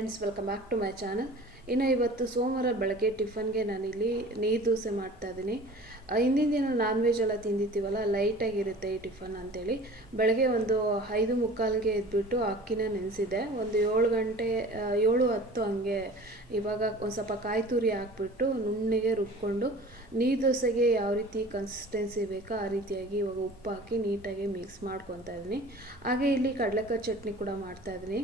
Friends welcome back to my channel ಇನ್ನು ಇವತ್ತು ಸೋಮವಾರ ಬೆಳಗ್ಗೆ ಟಿಫನ್ಗೆ ನಾನಿಲ್ಲಿ ನೀರು ದೋಸೆ ಮಾಡ್ತಾ ಇದ್ದೀನಿ. ಆ, ಹಿಂದಿನ ದಿನ ನಾನ್ ವೆಜ್ ಎಲ್ಲ ತಿಂದಿರ್ತೀವಲ್ಲ ಲೈಟಾಗಿರುತ್ತೆ ಈ ಟಿಫನ್ ಅಂತೇಳಿ. ಬೆಳಗ್ಗೆ ಒಂದು ಐದು ಮುಕ್ಕಾಲ್ಗೆ ಎದ್ಬಿಟ್ಟು ಅಕ್ಕಿನ ನೆನೆಸಿದೆ. ಒಂದು ಏಳು ಗಂಟೆ ಏಳು ಹತ್ತು ಹಂಗೆ ಇವಾಗ ಒಂದು ಸ್ವಲ್ಪ ಕಾಯಿ ತುರಿ ಹಾಕ್ಬಿಟ್ಟು ನುಣ್ಣಿಗೆ ರುಬ್ಕೊಂಡು ನೀರು ದೋಸೆಗೆ ಯಾವ ರೀತಿ ಕನ್ಸಿಸ್ಟೆನ್ಸಿ ಬೇಕೋ ಆ ರೀತಿಯಾಗಿ ಇವಾಗ ಉಪ್ಪು ಹಾಕಿ ನೀಟಾಗಿ ಮಿಕ್ಸ್ ಮಾಡ್ಕೊತಾ ಇದ್ದೀನಿ. ಹಾಗೆ ಇಲ್ಲಿ ಕಡಲೆಕಾಯಿ ಚಟ್ನಿ ಕೂಡ ಮಾಡ್ತಾ ಇದ್ದೀನಿ.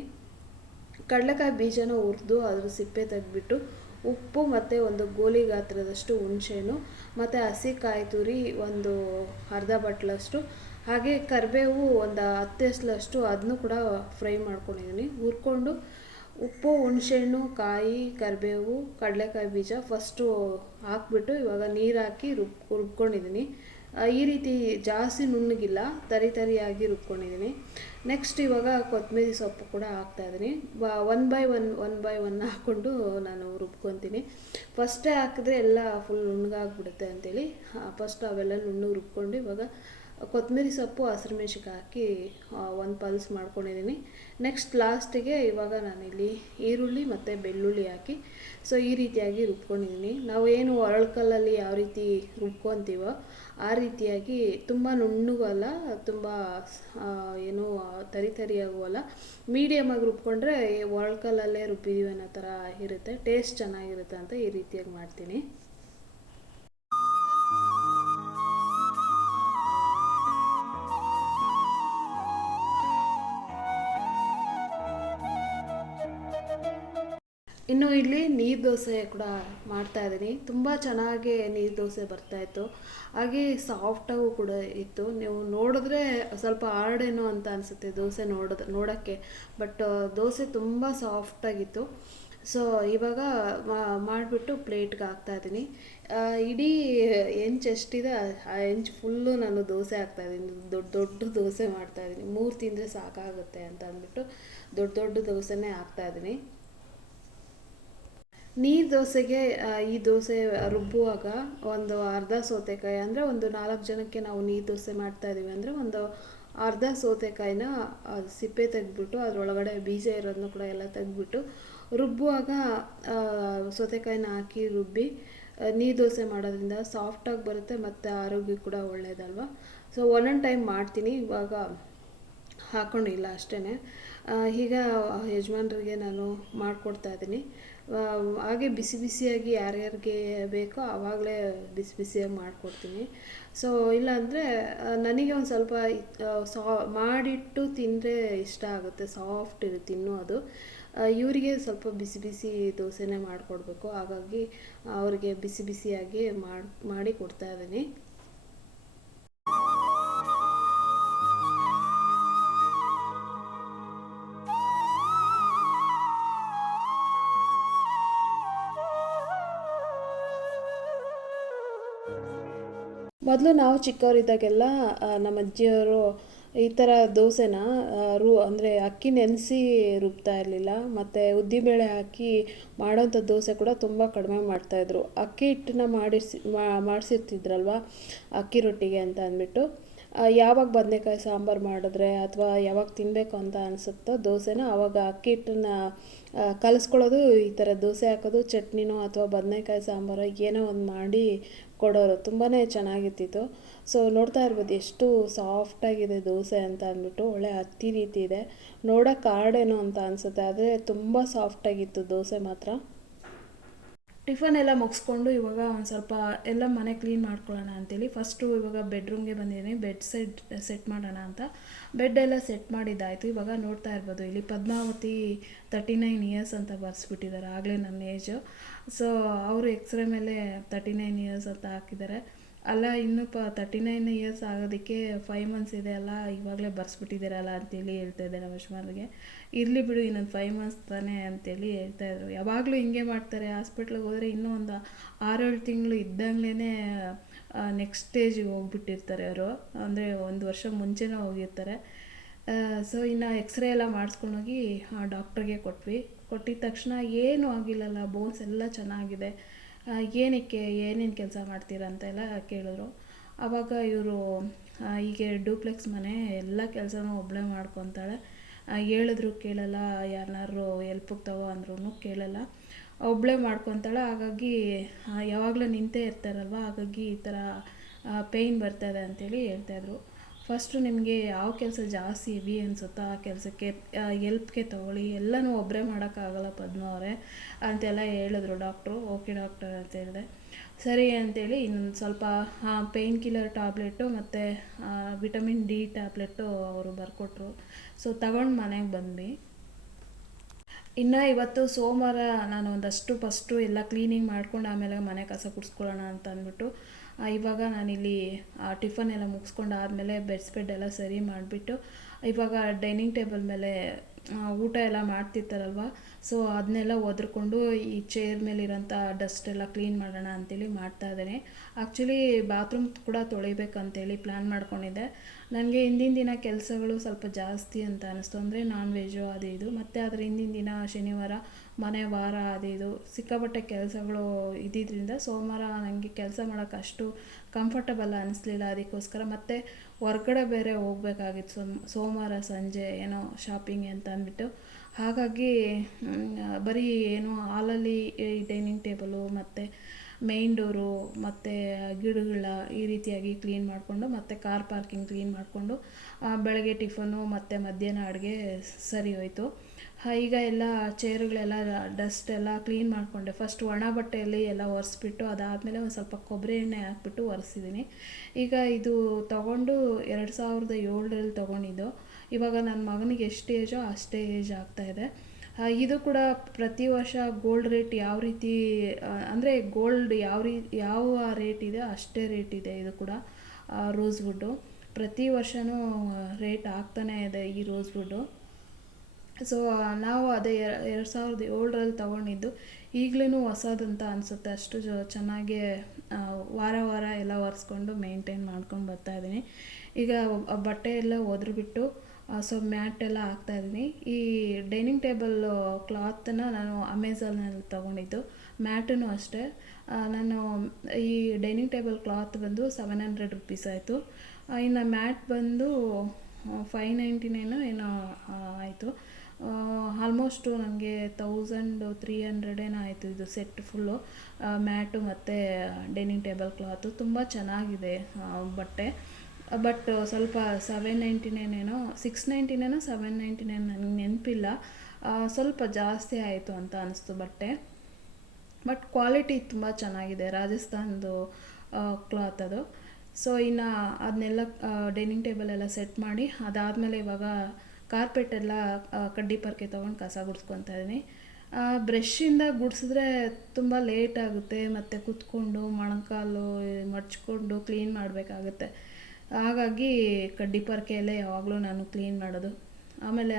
ಕಡಲೆಕಾಯಿ ಬೀಜನ ಹುರಿದು ಅದ್ರ ಸಿಪ್ಪೆ ತೆಗೆದ್ಬಿಟ್ಟು ಉಪ್ಪು ಮತ್ತು ಒಂದು ಗೋಲಿ ಗಾತ್ರದಷ್ಟು ಹುಣಸೆಹಣ್ಣು, ಮತ್ತು ಹಸಿ ಕಾಯಿ ತುರಿ ಒಂದು ಅರ್ಧ ಬಟ್ಲಷ್ಟು, ಹಾಗೆ ಕರಿಬೇವು ಒಂದು ಹತ್ತು ಎಸ್ಲಷ್ಟು ಅದನ್ನು ಕೂಡ ಫ್ರೈ ಮಾಡ್ಕೊಂಡಿದ್ದೀನಿ ಹುರ್ಕೊಂಡು ಉಪ್ಪು, ಹುಣಸೆಹಣ್ಣು, ಕಾಯಿ, ಕರಿಬೇವು, ಕಡಲೆಕಾಯಿ ಬೀಜ ಫಸ್ಟು ಹಾಕ್ಬಿಟ್ಟು ಇವಾಗ ನೀರು ಹಾಕಿ ರುಬ್ ರುಬ್ಕೊಂಡಿದ್ದೀನಿ ಈ ರೀತಿ ಜಾಸ್ತಿ ನುಣ್ಣಗಿಲ್ಲ, ತರಿ ತರಿಯಾಗಿ ರುಬ್ಕೊಂಡಿದ್ದೀನಿ. ನೆಕ್ಸ್ಟ್ ಇವಾಗ ಕೊತ್ತಂಬರಿ ಸೊಪ್ಪು ಕೂಡ ಹಾಕ್ತಾಯಿದ್ದೀನಿ one by one one by one ಹಾಕ್ಕೊಂಡು ನಾನು ರುಬ್ಕೊತೀನಿ. ಫಸ್ಟೇ ಹಾಕಿದ್ರೆ ಎಲ್ಲ ಫುಲ್ ನುಣ್ಣಗಾಗ್ಬಿಡುತ್ತೆ ಅಂತೇಳಿ. ಫಸ್ಟ್ ಅವೆಲ್ಲ ನುಣ್ಣಗೆ ರುಬ್ಕೊಂಡು ಇವಾಗ ಕೊತ್ತಂಬರಿ ಸೊಪ್ಪು ಹಸಿರು ಹಾಕಿ ಒಂದು ಪಲ್ಸ್ ಮಾಡ್ಕೊಂಡಿದ್ದೀನಿ ನೆಕ್ಸ್ಟ್ ಲಾಸ್ಟಿಗೆ ಇವಾಗ ನಾನಿಲ್ಲಿ ಈರುಳ್ಳಿ ಮತ್ತು ಬೆಳ್ಳುಳ್ಳಿ ಹಾಕಿ ಸೊ ಈ ರೀತಿಯಾಗಿ ರುಬ್ಕೊಂಡಿದ್ದೀನಿ ನಾವು ಏನು ಒರಳ್ಕಲ್ಲಲ್ಲಿ ಯಾವ ರೀತಿ ರುಬ್ಕೊತೀವೋ, ಆ ರೀತಿಯಾಗಿ ತುಂಬ ನುಣ್ಣುಗಲ್ಲ, ತುಂಬ ಏನು, ತರಿ ತರಿಯಾಗೂ ಅಲ್ಲ ಮೀಡಿಯಮಾಗಿ ರುಬ್ಕೊಂಡ್ರೆ ಒರಳ್ಕಲ್ಲಲ್ಲೇ ರುಬ್ಬಿದೀವಿ ಅನ್ನೋ ಥರ ಇರುತ್ತೆ ಟೇಸ್ಟ್ ಚೆನ್ನಾಗಿರುತ್ತೆ ಅಂತ ಈ ರೀತಿಯಾಗಿ ಮಾಡ್ತೀನಿ. ಇನ್ನು ಇಲ್ಲಿ ನೀರು ದೋಸೆ ಕೂಡ ಮಾಡ್ತಾ ಇದ್ದೀನಿ. ತುಂಬ ಚೆನ್ನಾಗಿ ನೀರು ದೋಸೆ ಬರ್ತಾಯಿತ್ತು ಹಾಗೆ ಸಾಫ್ಟಾಗೂ ಕೂಡ ಇತ್ತು. ನೀವು ನೋಡಿದ್ರೆ ಸ್ವಲ್ಪ ಹಾರ್ಡೇನು ಅಂತ ಅನಿಸುತ್ತೆ ದೋಸೆ ನೋಡೋದು ನೋಡೋಕ್ಕೆ. ಬಟ್ ದೋಸೆ ತುಂಬ ಸಾಫ್ಟಾಗಿತ್ತು ಸೊ ಇವಾಗ ಮಾಡಿಬಿಟ್ಟು ಪ್ಲೇಟ್ಗೆ ಹಾಕ್ತಾ ಇದ್ದೀನಿ. ಆ, ಇಡೀ ಎಂಚ್ ಎಷ್ಟಿದೆ ಆ ಎಂಚ್ ಫುಲ್ಲು ನಾನು ದೋಸೆ ಹಾಕ್ತಾ ಇದ್ದೀನಿ. ದೊಡ್ಡ ದೊಡ್ಡ ದೋಸೆ ಮಾಡ್ತಾ ಇದ್ದೀನಿ. ಮೂರು ತಿಂದರೆ ಸಾಕಾಗುತ್ತೆ ಅಂತ ಅಂದ್ಬಿಟ್ಟು ದೊಡ್ಡ ದೊಡ್ಡ ದೋಸೆನೇ ಹಾಕ್ತಾ ಇದ್ದೀನಿ. ನೀರು ದೋಸೆಗೆ ಈ ದೋಸೆ ರುಬ್ಬುವಾಗ ಒಂದು ಅರ್ಧ ಸೌತೆಕಾಯಿ ಅಂದರೆ ಒಂದು ನಾಲ್ಕು ಜನಕ್ಕೆ ನಾವು ನೀರು ದೋಸೆ ಮಾಡ್ತಾ ಇದ್ದೀವಿ ಅಂದರೆ ಒಂದು ಅರ್ಧ ಸೌತೆಕಾಯಿನ ಸಿಪ್ಪೆ ತೆಗೆದ್ಬಿಟ್ಟು ಅದರೊಳಗಡೆ ಬೀಜ ಇರೋದನ್ನ ಕೂಡ ಎಲ್ಲ ತೆಗೆದ್ಬಿಟ್ಟು ರುಬ್ಬುವಾಗ ಸೌತೆಕಾಯಿನ ಹಾಕಿ ರುಬ್ಬಿ ನೀರು ದೋಸೆ ಮಾಡೋದ್ರಿಂದ ಸಾಫ್ಟಾಗಿ ಬರುತ್ತೆ ಮತ್ತು ಆರೋಗ್ಯ ಕೂಡ ಒಳ್ಳೆಯದಲ್ವ ಸೊ ಒಂದೊಂದು ಟೈಮ್ ಮಾಡ್ತೀನಿ. ಇವಾಗ ಹಾಕ್ಕೊಂಡಿಲ್ಲ ಅಷ್ಟೇ ಈಗ ಯಜಮಾನ್ರಿಗೆ ನಾನು ಮಾಡಿಕೊಡ್ತಾ ಇದ್ದೀನಿ. ಹಾಗೆ ಬಿಸಿ ಬಿಸಿಯಾಗಿ ಯಾರ್ಯಾರಿಗೆ ಬೇಕೋ ಆವಾಗಲೇ ಬಿಸಿ ಬಿಸಿಯಾಗಿ ಮಾಡಿಕೊಡ್ತೀನಿ. ಸೊ ಇಲ್ಲಾಂದರೆ ನನಗೆ ಒಂದು ಸ್ವಲ್ಪ ಸಾ, ಮಾಡಿಟ್ಟು ತಿಂದರೆ ಇಷ್ಟ ಆಗುತ್ತೆ. ಸಾಫ್ಟ್ ಇರುತ್ತೆ ಅದು. ಇವರಿಗೆ ಸ್ವಲ್ಪ ಬಿಸಿ ಬಿಸಿ ದೋಸೆನೇ ಮಾಡಿಕೊಡ್ಬೇಕು. ಹಾಗಾಗಿ ಅವ್ರಿಗೆ ಬಿಸಿ ಬಿಸಿಯಾಗಿ ಮಾಡಿ ಮಾಡಿ ಕೊಡ್ತಾ ಇದ್ದೀನಿ. ಮೊದಲು ನಾವು ಚಿಕ್ಕವರಿದ್ದಾಗೆಲ್ಲ ನಮ್ಮ ಅಜ್ಜಿಯವರು ಈ ಥರ ದೋಸೆನ ರು, ಅಂದರೆ ಅಕ್ಕಿ ನೆನೆಸಿ ರುಬ್ತಾ ಇರಲಿಲ್ಲ, ಮತ್ತು ಉದ್ದಿಬೇಳೆ ಹಾಕಿ ಮಾಡೋಂಥ ದೋಸೆ ಕೂಡ ತುಂಬ ಕಡಿಮೆ ಮಾಡ್ತಾಯಿದ್ರು ಅಕ್ಕಿ ಹಿಟ್ಟನ್ನ ಮಾಡಿಸಿ ಮಾಡಿಸಿರ್ತಿದ್ರಲ್ವ, ಅಕ್ಕಿ ರೊಟ್ಟಿಗೆ ಅಂತ ಅಂದ್ಬಿಟ್ಟು. ಯಾವಾಗ ಬದನೆಕಾಯಿ ಸಾಂಬಾರು ಮಾಡಿದ್ರೆ ಅಥವಾ ಯಾವಾಗ ತಿನ್ನಬೇಕು ಅಂತ ಅನಿಸುತ್ತೋ ದೋಸೆನ ಆವಾಗ ಅಕ್ಕಿ ಹಿಟ್ಟನ್ನ ಕಲಿಸ್ಕೊಳ್ಳೋದು, ಈ ಥರ ದೋಸೆ ಹಾಕೋದು, ಚಟ್ನಿನೋ ಅಥವಾ ಬದನೆಕಾಯಿ ಸಾಂಬಾರು ಏನೋ ಒಂದು ಮಾಡಿ ಕೊಡೋರು ತುಂಬಾ ಚೆನ್ನಾಗಿರ್ತಿತ್ತು. ಸೊ ನೋಡ್ತಾ ಇರ್ಬೋದು ಎಷ್ಟು ಸಾಫ್ಟಾಗಿದೆ ದೋಸೆ ಅಂತ ಅಂದ್ಬಿಟ್ಟು, ಒಳ್ಳೆ ಹತ್ತಿ ರೀತಿ ಇದೆ. ನೋಡೋಕೆ ಹಾರ್ಡೇನೋ ಅಂತ ಅನಿಸುತ್ತೆ, ಆದರೆ ತುಂಬ ಸಾಫ್ಟಾಗಿತ್ತು ದೋಸೆ ಮಾತ್ರ. ಟಿಫನ್ ಎಲ್ಲ ಮುಗಿಸ್ಕೊಂಡು ಇವಾಗ ಒಂದು ಸ್ವಲ್ಪ ಎಲ್ಲ ಮನೆ ಕ್ಲೀನ್ ಮಾಡ್ಕೊಳ್ಳೋಣ ಅಂತೇಳಿ ಫಸ್ಟು ಇವಾಗ ಬೆಡ್ರೂಮ್ಗೆ ಬಂದಿದ್ದೀನಿ. ಬೆಡ್ ಸೆಟ್ ಸೆಟ್ ಮಾಡೋಣ ಅಂತ. ಬೆಡ್ ಎಲ್ಲ ಸೆಟ್ ಮಾಡಿದ್ದಾಯಿತು. ಇವಾಗ ನೋಡ್ತಾ ಇರ್ಬೋದು. ಇಲ್ಲಿ ಪದ್ಮಾವತಿ ತರ್ಟಿ ನೈನ್ ಇಯರ್ಸ್ ಅಂತ ಬರ್ಸ್ಬಿಟ್ಟಿದ್ದಾರೆ. ಆಗಲೇ ನನ್ನ ಏಜು ಸೊ ಅವರು ಎಕ್ಸ್ರೇ ಮೇಲೆ ತರ್ಟಿ ನೈನ್ ಇಯರ್ಸ್ ಅಂತ ಹಾಕಿದ್ದಾರೆ. ಅಲ್ಲ, ಇನ್ನೂ ಪ ತರ್ಟಿ ನೈನ್ ಇಯರ್ಸ್ ಆಗೋದಕ್ಕೆ ಫೈವ್ ಮಂತ್ಸ್ ಇದೆ ಅಲ್ಲ, ಇವಾಗಲೇ ಬರ್ಸ್ಬಿಟ್ಟಿದ್ದೀರಲ್ಲ ಅಂತೇಳಿ ಹೇಳ್ತಾ ಇದ್ದೆ ನಮ್ಮ ಯಜಮಾನ್ರಿಗೆ ಇರಲಿ ಬಿಡು, ಇನ್ನೊಂದು ಫೈವ್ ಮಂತ್ಸ್ ತಾನೇ ಅಂತೇಳಿ ಹೇಳ್ತಾಯಿದ್ರು ಯಾವಾಗಲೂ ಹಿಂಗೆ ಮಾಡ್ತಾರೆ. ಹಾಸ್ಪಿಟ್ಲಿಗೆ ಹೋದರೆ ಇನ್ನೂ ಒಂದು ಆರೇಳು ತಿಂಗಳು ಇದ್ದಂಗ್ಲೇ ನೆಕ್ಸ್ಟ್ ಸ್ಟೇಜಿಗೆ ಹೋಗ್ಬಿಟ್ಟಿರ್ತಾರೆ ಅವರು. ಅಂದರೆ ಒಂದು ವರ್ಷ ಮುಂಚೆನೇ ಹೋಗಿರ್ತಾರೆ. ಸೊ ಇನ್ನು ಎಕ್ಸ್ರೇ ಎಲ್ಲ ಮಾಡಿಸ್ಕೊಂಡೋಗಿ ಡಾಕ್ಟ್ರಿಗೆ ಕೊಟ್ವಿ. ಕೊಟ್ಟಿದ ತಕ್ಷಣ ಏನೂ ಆಗಿಲ್ಲಲ್ಲ ಬೋನ್ಸ್ ಎಲ್ಲ ಚೆನ್ನಾಗಿದೆ. ಏನಕ್ಕೆ ಏನೇನು ಕೆಲಸ ಮಾಡ್ತೀರಾ ಅಂತೆಲ್ಲ ಕೇಳಿದ್ರು. ಆವಾಗ ಇವರು ಹೀಗೆ ಡೂಪ್ಲೆಕ್ಸ್ ಮನೆ ಎಲ್ಲ ಕೆಲಸನೂ ಒಬ್ಬಳೇ ಮಾಡ್ಕೊತಾಳೆ. ಹೇಳಿದ್ರು ಕೇಳಲ್ಲ ಯಾರನ್ನಾರು ಎಲ್ಪಿಗೆ ತಗೋ ಅಂದ್ರೂ ಕೇಳಲ್ಲ. ಒಬ್ಬಳೇ ಮಾಡ್ಕೊತಾಳೆ. ಹಾಗಾಗಿ ಯಾವಾಗಲೂ ನಿಂತೇ ಇರ್ತಾರಲ್ವ? ಹಾಗಾಗಿ ಈ ಥರ ಪೇಯ್ನ್ ಬರ್ತದೆ ಅಂತೇಳಿ ಹೇಳ್ತಾಯಿದ್ರು ಫಸ್ಟು ನಿಮಗೆ ಯಾವ ಕೆಲಸ ಜಾಸ್ತಿ ಹೆವಿ ಅನಿಸುತ್ತೋ ಆ ಕೆಲಸಕ್ಕೆ ಎಲ್ಪ್ಗೆ ತೊಗೊಳ್ಳಿ. ಎಲ್ಲನೂ ಒಬ್ಬರೇ ಮಾಡೋಕ್ಕಾಗಲ್ಲ ಪದ್ಮ ಅವರೇ ಅಂತೆಲ್ಲ ಹೇಳಿದ್ರು ಡಾಕ್ಟ್ರು ಓಕೆ ಡಾಕ್ಟರ್ ಅಂತ ಹೇಳಿದೆ. ಸರಿ ಅಂತೇಳಿ ಇನ್ನೊಂದು ಸ್ವಲ್ಪ ಪೇಯ್ನ್ ಕಿಲ್ಲರ್ ಟ್ಯಾಬ್ಲೆಟು ಮತ್ತು ವಿಟಮಿನ್ ಡಿ ಟ್ಯಾಬ್ಲೆಟು ಅವರು ಬರ್ಕೊಟ್ರು. ಸೊ ತಗೊಂಡು ಮನೆಗೆ ಬಂದ್ವಿ. ಇನ್ನು ಇವತ್ತು ಸೋಮವಾರ ನಾನು ಒಂದಷ್ಟು ಫಸ್ಟು ಎಲ್ಲ ಕ್ಲೀನಿಂಗ್ ಮಾಡ್ಕೊಂಡು ಆಮೇಲೆ ಮನೆ ಕಸ ಕುಡಿಸ್ಕೊಳ್ಳೋಣ ಅಂತ ಅಂದ್ಬಿಟ್ಟು ಇವಾಗ ನಾನಿಲ್ಲಿ ಟಿಫನ್ ಎಲ್ಲ ಮುಗಿಸ್ಕೊಂಡು ಆದಮೇಲೆ ಬೆಡ್ಸ್ ಬೆಡ್ ಎಲ್ಲ ಸರಿ ಮಾಡಿಬಿಟ್ಟು, ಇವಾಗ ಡೈನಿಂಗ್ ಟೇಬಲ್ ಮೇಲೆ ಊಟ ಎಲ್ಲ ಮಾಡ್ತಿರ್ತಾರಲ್ವ ಸೊ ಅದನ್ನೆಲ್ಲ ಒದ್ರಕೊಂಡು ಈ ಚೇರ್ ಮೇಲಿರೋಂಥ ಡಸ್ಟ್ ಎಲ್ಲ ಕ್ಲೀನ್ ಮಾಡೋಣ ಅಂತೇಳಿ ಮಾಡ್ತಾ ಇದ್ದೇನೆ. ಆ್ಯಕ್ಚುಲಿ ಬಾತ್ರೂಮ್ ಕೂಡ ತೊಳಿಬೇಕಂತೇಳಿ ಪ್ಲ್ಯಾನ್ ಮಾಡ್ಕೊಂಡಿದ್ದೆ. ನನಗೆ ಹಿಂದಿನ ದಿನ ಕೆಲಸಗಳು ಸ್ವಲ್ಪ ಜಾಸ್ತಿ ಅಂತ ಅನ್ನಿಸ್ತು ಅಂದರೆ ನಾನ್ ವೆಜ್ಜು ಅದು ಇದು. ಮತ್ತು ಅದರ ಹಿಂದಿನ ದಿನ ಶನಿವಾರ, ಮನೆ ವಾರ ಅದು ಇದು. ಸಿಕ್ಕಾಪಟ್ಟೆ ಕೆಲಸಗಳು ಇದ್ದಿದ್ದರಿಂದ ಸೋಮವಾರ ನನಗೆ ಕೆಲಸ ಮಾಡೋಕ್ಕೆ ಅಷ್ಟು ಕಂಫರ್ಟಬಲ್ ಅನ್ನಿಸ್ಲಿಲ್ಲ ಅದಕ್ಕೋಸ್ಕರ. ಮತ್ತು ಹೊರ್ಗಡೆ ಬೇರೆ ಹೋಗ್ಬೇಕಾಗಿತ್ತು. ಸೋಮ್, ಸೋಮವಾರ ಸಂಜೆ ಏನೋ ಶಾಪಿಂಗ್ ಅಂತ ಅಂದ್ಬಿಟ್ಟು. ಹಾಗಾಗಿ ಬರೀ ಏನು ಹಾಲಲ್ಲಿ ಈ ಡೈನಿಂಗ್ ಟೇಬಲು ಮತ್ತು ಮೇಯ್ನ್ ಡೋರು ಮತ್ತು ಗಿಡಗಳ ಈ ರೀತಿಯಾಗಿ ಕ್ಲೀನ್ ಮಾಡಿಕೊಂಡು, ಮತ್ತು ಕಾರ್ ಪಾರ್ಕಿಂಗ್ ಕ್ಲೀನ್ ಮಾಡಿಕೊಂಡು ಬೆಳಗ್ಗೆ ಟಿಫನು ಮತ್ತು ಮಧ್ಯಾಹ್ನ ಅಡುಗೆ ಸರಿ ಹೋಯಿತು. ಈಗ ಎಲ್ಲ ಚೇರುಗಳೆಲ್ಲ ಡಸ್ಟ್ ಎಲ್ಲ ಕ್ಲೀನ್ ಮಾಡಿಕೊಂಡೆ. ಫಸ್ಟ್ ಒಣ ಬಟ್ಟೆಯಲ್ಲಿ ಎಲ್ಲ ಒರೆಸ್ಬಿಟ್ಟು, ಅದಾದಮೇಲೆ ಒಂದು ಸ್ವಲ್ಪ ಕೊಬ್ಬರಿ ಎಣ್ಣೆ ಹಾಕ್ಬಿಟ್ಟು ಒರೆಸಿದ್ದೀನಿ ಈಗ ಇದು ತಗೊಂಡು ಎರಡು ಸಾವಿರದ ಏಳರಲ್ಲಿ ತೊಗೊಂಡಿದ್ದು. ಇವಾಗ ನನ್ನ ಮಗನಿಗೆ ಎಷ್ಟು ಏಜೋ ಅಷ್ಟೇ ಏಜ್ ಆಗ್ತಾ ಇದೆ. ಇದು ಕೂಡ ಪ್ರತಿ ವರ್ಷ ಗೋಲ್ಡ್ ರೇಟ್ ಯಾವ ರೀತಿ ಅಂದರೆ ಗೋಲ್ಡ್ ಯಾವ ರೀ, ಯಾವ ರೇಟ್ ಇದೆ ಅಷ್ಟೇ ರೇಟ್ ಇದೆ ಇದು ಕೂಡ ರೋಸ್ವುಡ್ಡು ಪ್ರತಿ ವರ್ಷವೂ ರೇಟ್ ಆಗ್ತಾನೇ ಇದೆ ಈ ರೋಸ್ ವುಡ್ಡು ಸೊ ನಾವು ಅದೇ ಎರಡು ಸಾವಿರದ ಏಳರಲ್ಲಿ ತೊಗೊಂಡಿದ್ದು. ಈಗಲೂ ಹೊಸದಂತ ಅನಿಸುತ್ತೆ. ಅಷ್ಟು ಚೆನ್ನಾಗಿ ವಾರ ವಾರ ಎಲ್ಲ ಒರೆಸ್ಕೊಂಡು ಮೇಂಟೈನ್ ಮಾಡ್ಕೊಂಡು ಬರ್ತಾಯಿದ್ದೀನಿ ಈಗ ಬಟ್ಟೆ ಎಲ್ಲ ಒದ್ರುಬಿಟ್ಟು ಸೊ, ಮ್ಯಾಟ್ ಎಲ್ಲ ಹಾಕ್ತಾಯಿದ್ದೀನಿ ಈ ಡೈನಿಂಗ್ ಟೇಬಲ್ ಕ್ಲಾತನ್ನು ನಾನು ಅಮೆಝಾನಲ್ಲಿ ತೊಗೊಂಡಿದ್ದು. ಮ್ಯಾಟನ್ನು ಅಷ್ಟೇ. ನಾನು ಈ ಡೈನಿಂಗ್ ಟೇಬಲ್ ಕ್ಲಾತ್ ಬಂದು ಸೆವೆನ್ ಹಂಡ್ರೆಡ್ ರುಪೀಸ್ ಆಯಿತು. ಇನ್ನು ಮ್ಯಾಟ್ ಬಂದು ಫೈವ್ ನೈಂಟಿ ನೈನು ಏನೋ ಆಲ್ಮೋಸ್ಟು ನನಗೆ ತೌಸಂಡ್ ತ್ರೀ ಹಂಡ್ರೆಡೇನೋ ಆಯಿತು ಇದು ಸೆಟ್ ಫುಲ್ಲು ಮ್ಯಾಟು ಮತ್ತು ಡೈನಿಂಗ್ ಟೇಬಲ್ ಕ್ಲಾತು ತುಂಬ ಚೆನ್ನಾಗಿದೆ ಬಟ್ಟೆ. ಬಟ್ ಸ್ವಲ್ಪ ಸೆವೆನ್ ನೈಂಟಿ ನೈನೇನೋ ಸಿಕ್ಸ್ ನೈಂಟಿ ನೈನೋ ಸೆವೆನ್ ನೈಂಟಿ ನೈನ್ ನನಗೆ ನೆನಪಿಲ್ಲ. ಸ್ವಲ್ಪ ಜಾಸ್ತಿ ಆಯಿತು ಅಂತ ಅನಿಸ್ತು ಬಟ್ಟೆ. ಬಟ್ ಕ್ವಾಲಿಟಿ ತುಂಬ ಚೆನ್ನಾಗಿದೆ, ರಾಜಸ್ಥಾನದು ಕ್ಲಾತ್ ಅದು. ಸೊ ಇನ್ನು ಅದನ್ನೆಲ್ಲ ಡೈನಿಂಗ್ ಟೇಬಲ್ ಎಲ್ಲ ಸೆಟ್ ಮಾಡಿ, ಅದಾದಮೇಲೆ ಇವಾಗ ಕಾರ್ಪೆಟ್ ಎಲ್ಲ ಕಡ್ಡಿ ಪರ್ಕೆ ತೊಗೊಂಡು ಕಸ ಗುಡಿಸ್ಕೊತಾ ಇದ್ದೀನಿ. ಬ್ರಷಿಂದ ಗುಡಿಸಿದ್ರೆ ತುಂಬ ಲೇಟ್ ಆಗುತ್ತೆ. ಮತ್ತು ಕುತ್ಕೊಂಡು, ಮೊಣಕಾಲು ಮಡ್ಚ್ಕೊಂಡು ಕ್ಲೀನ್ ಮಾಡಬೇಕಾಗುತ್ತೆ. ಹಾಗಾಗಿ ಕಡ್ಡಿ ಪರ್ಕೆಯಲ್ಲೇ ಯಾವಾಗಲೂ ನಾನು ಕ್ಲೀನ್ ಮಾಡೋದು. ಆಮೇಲೆ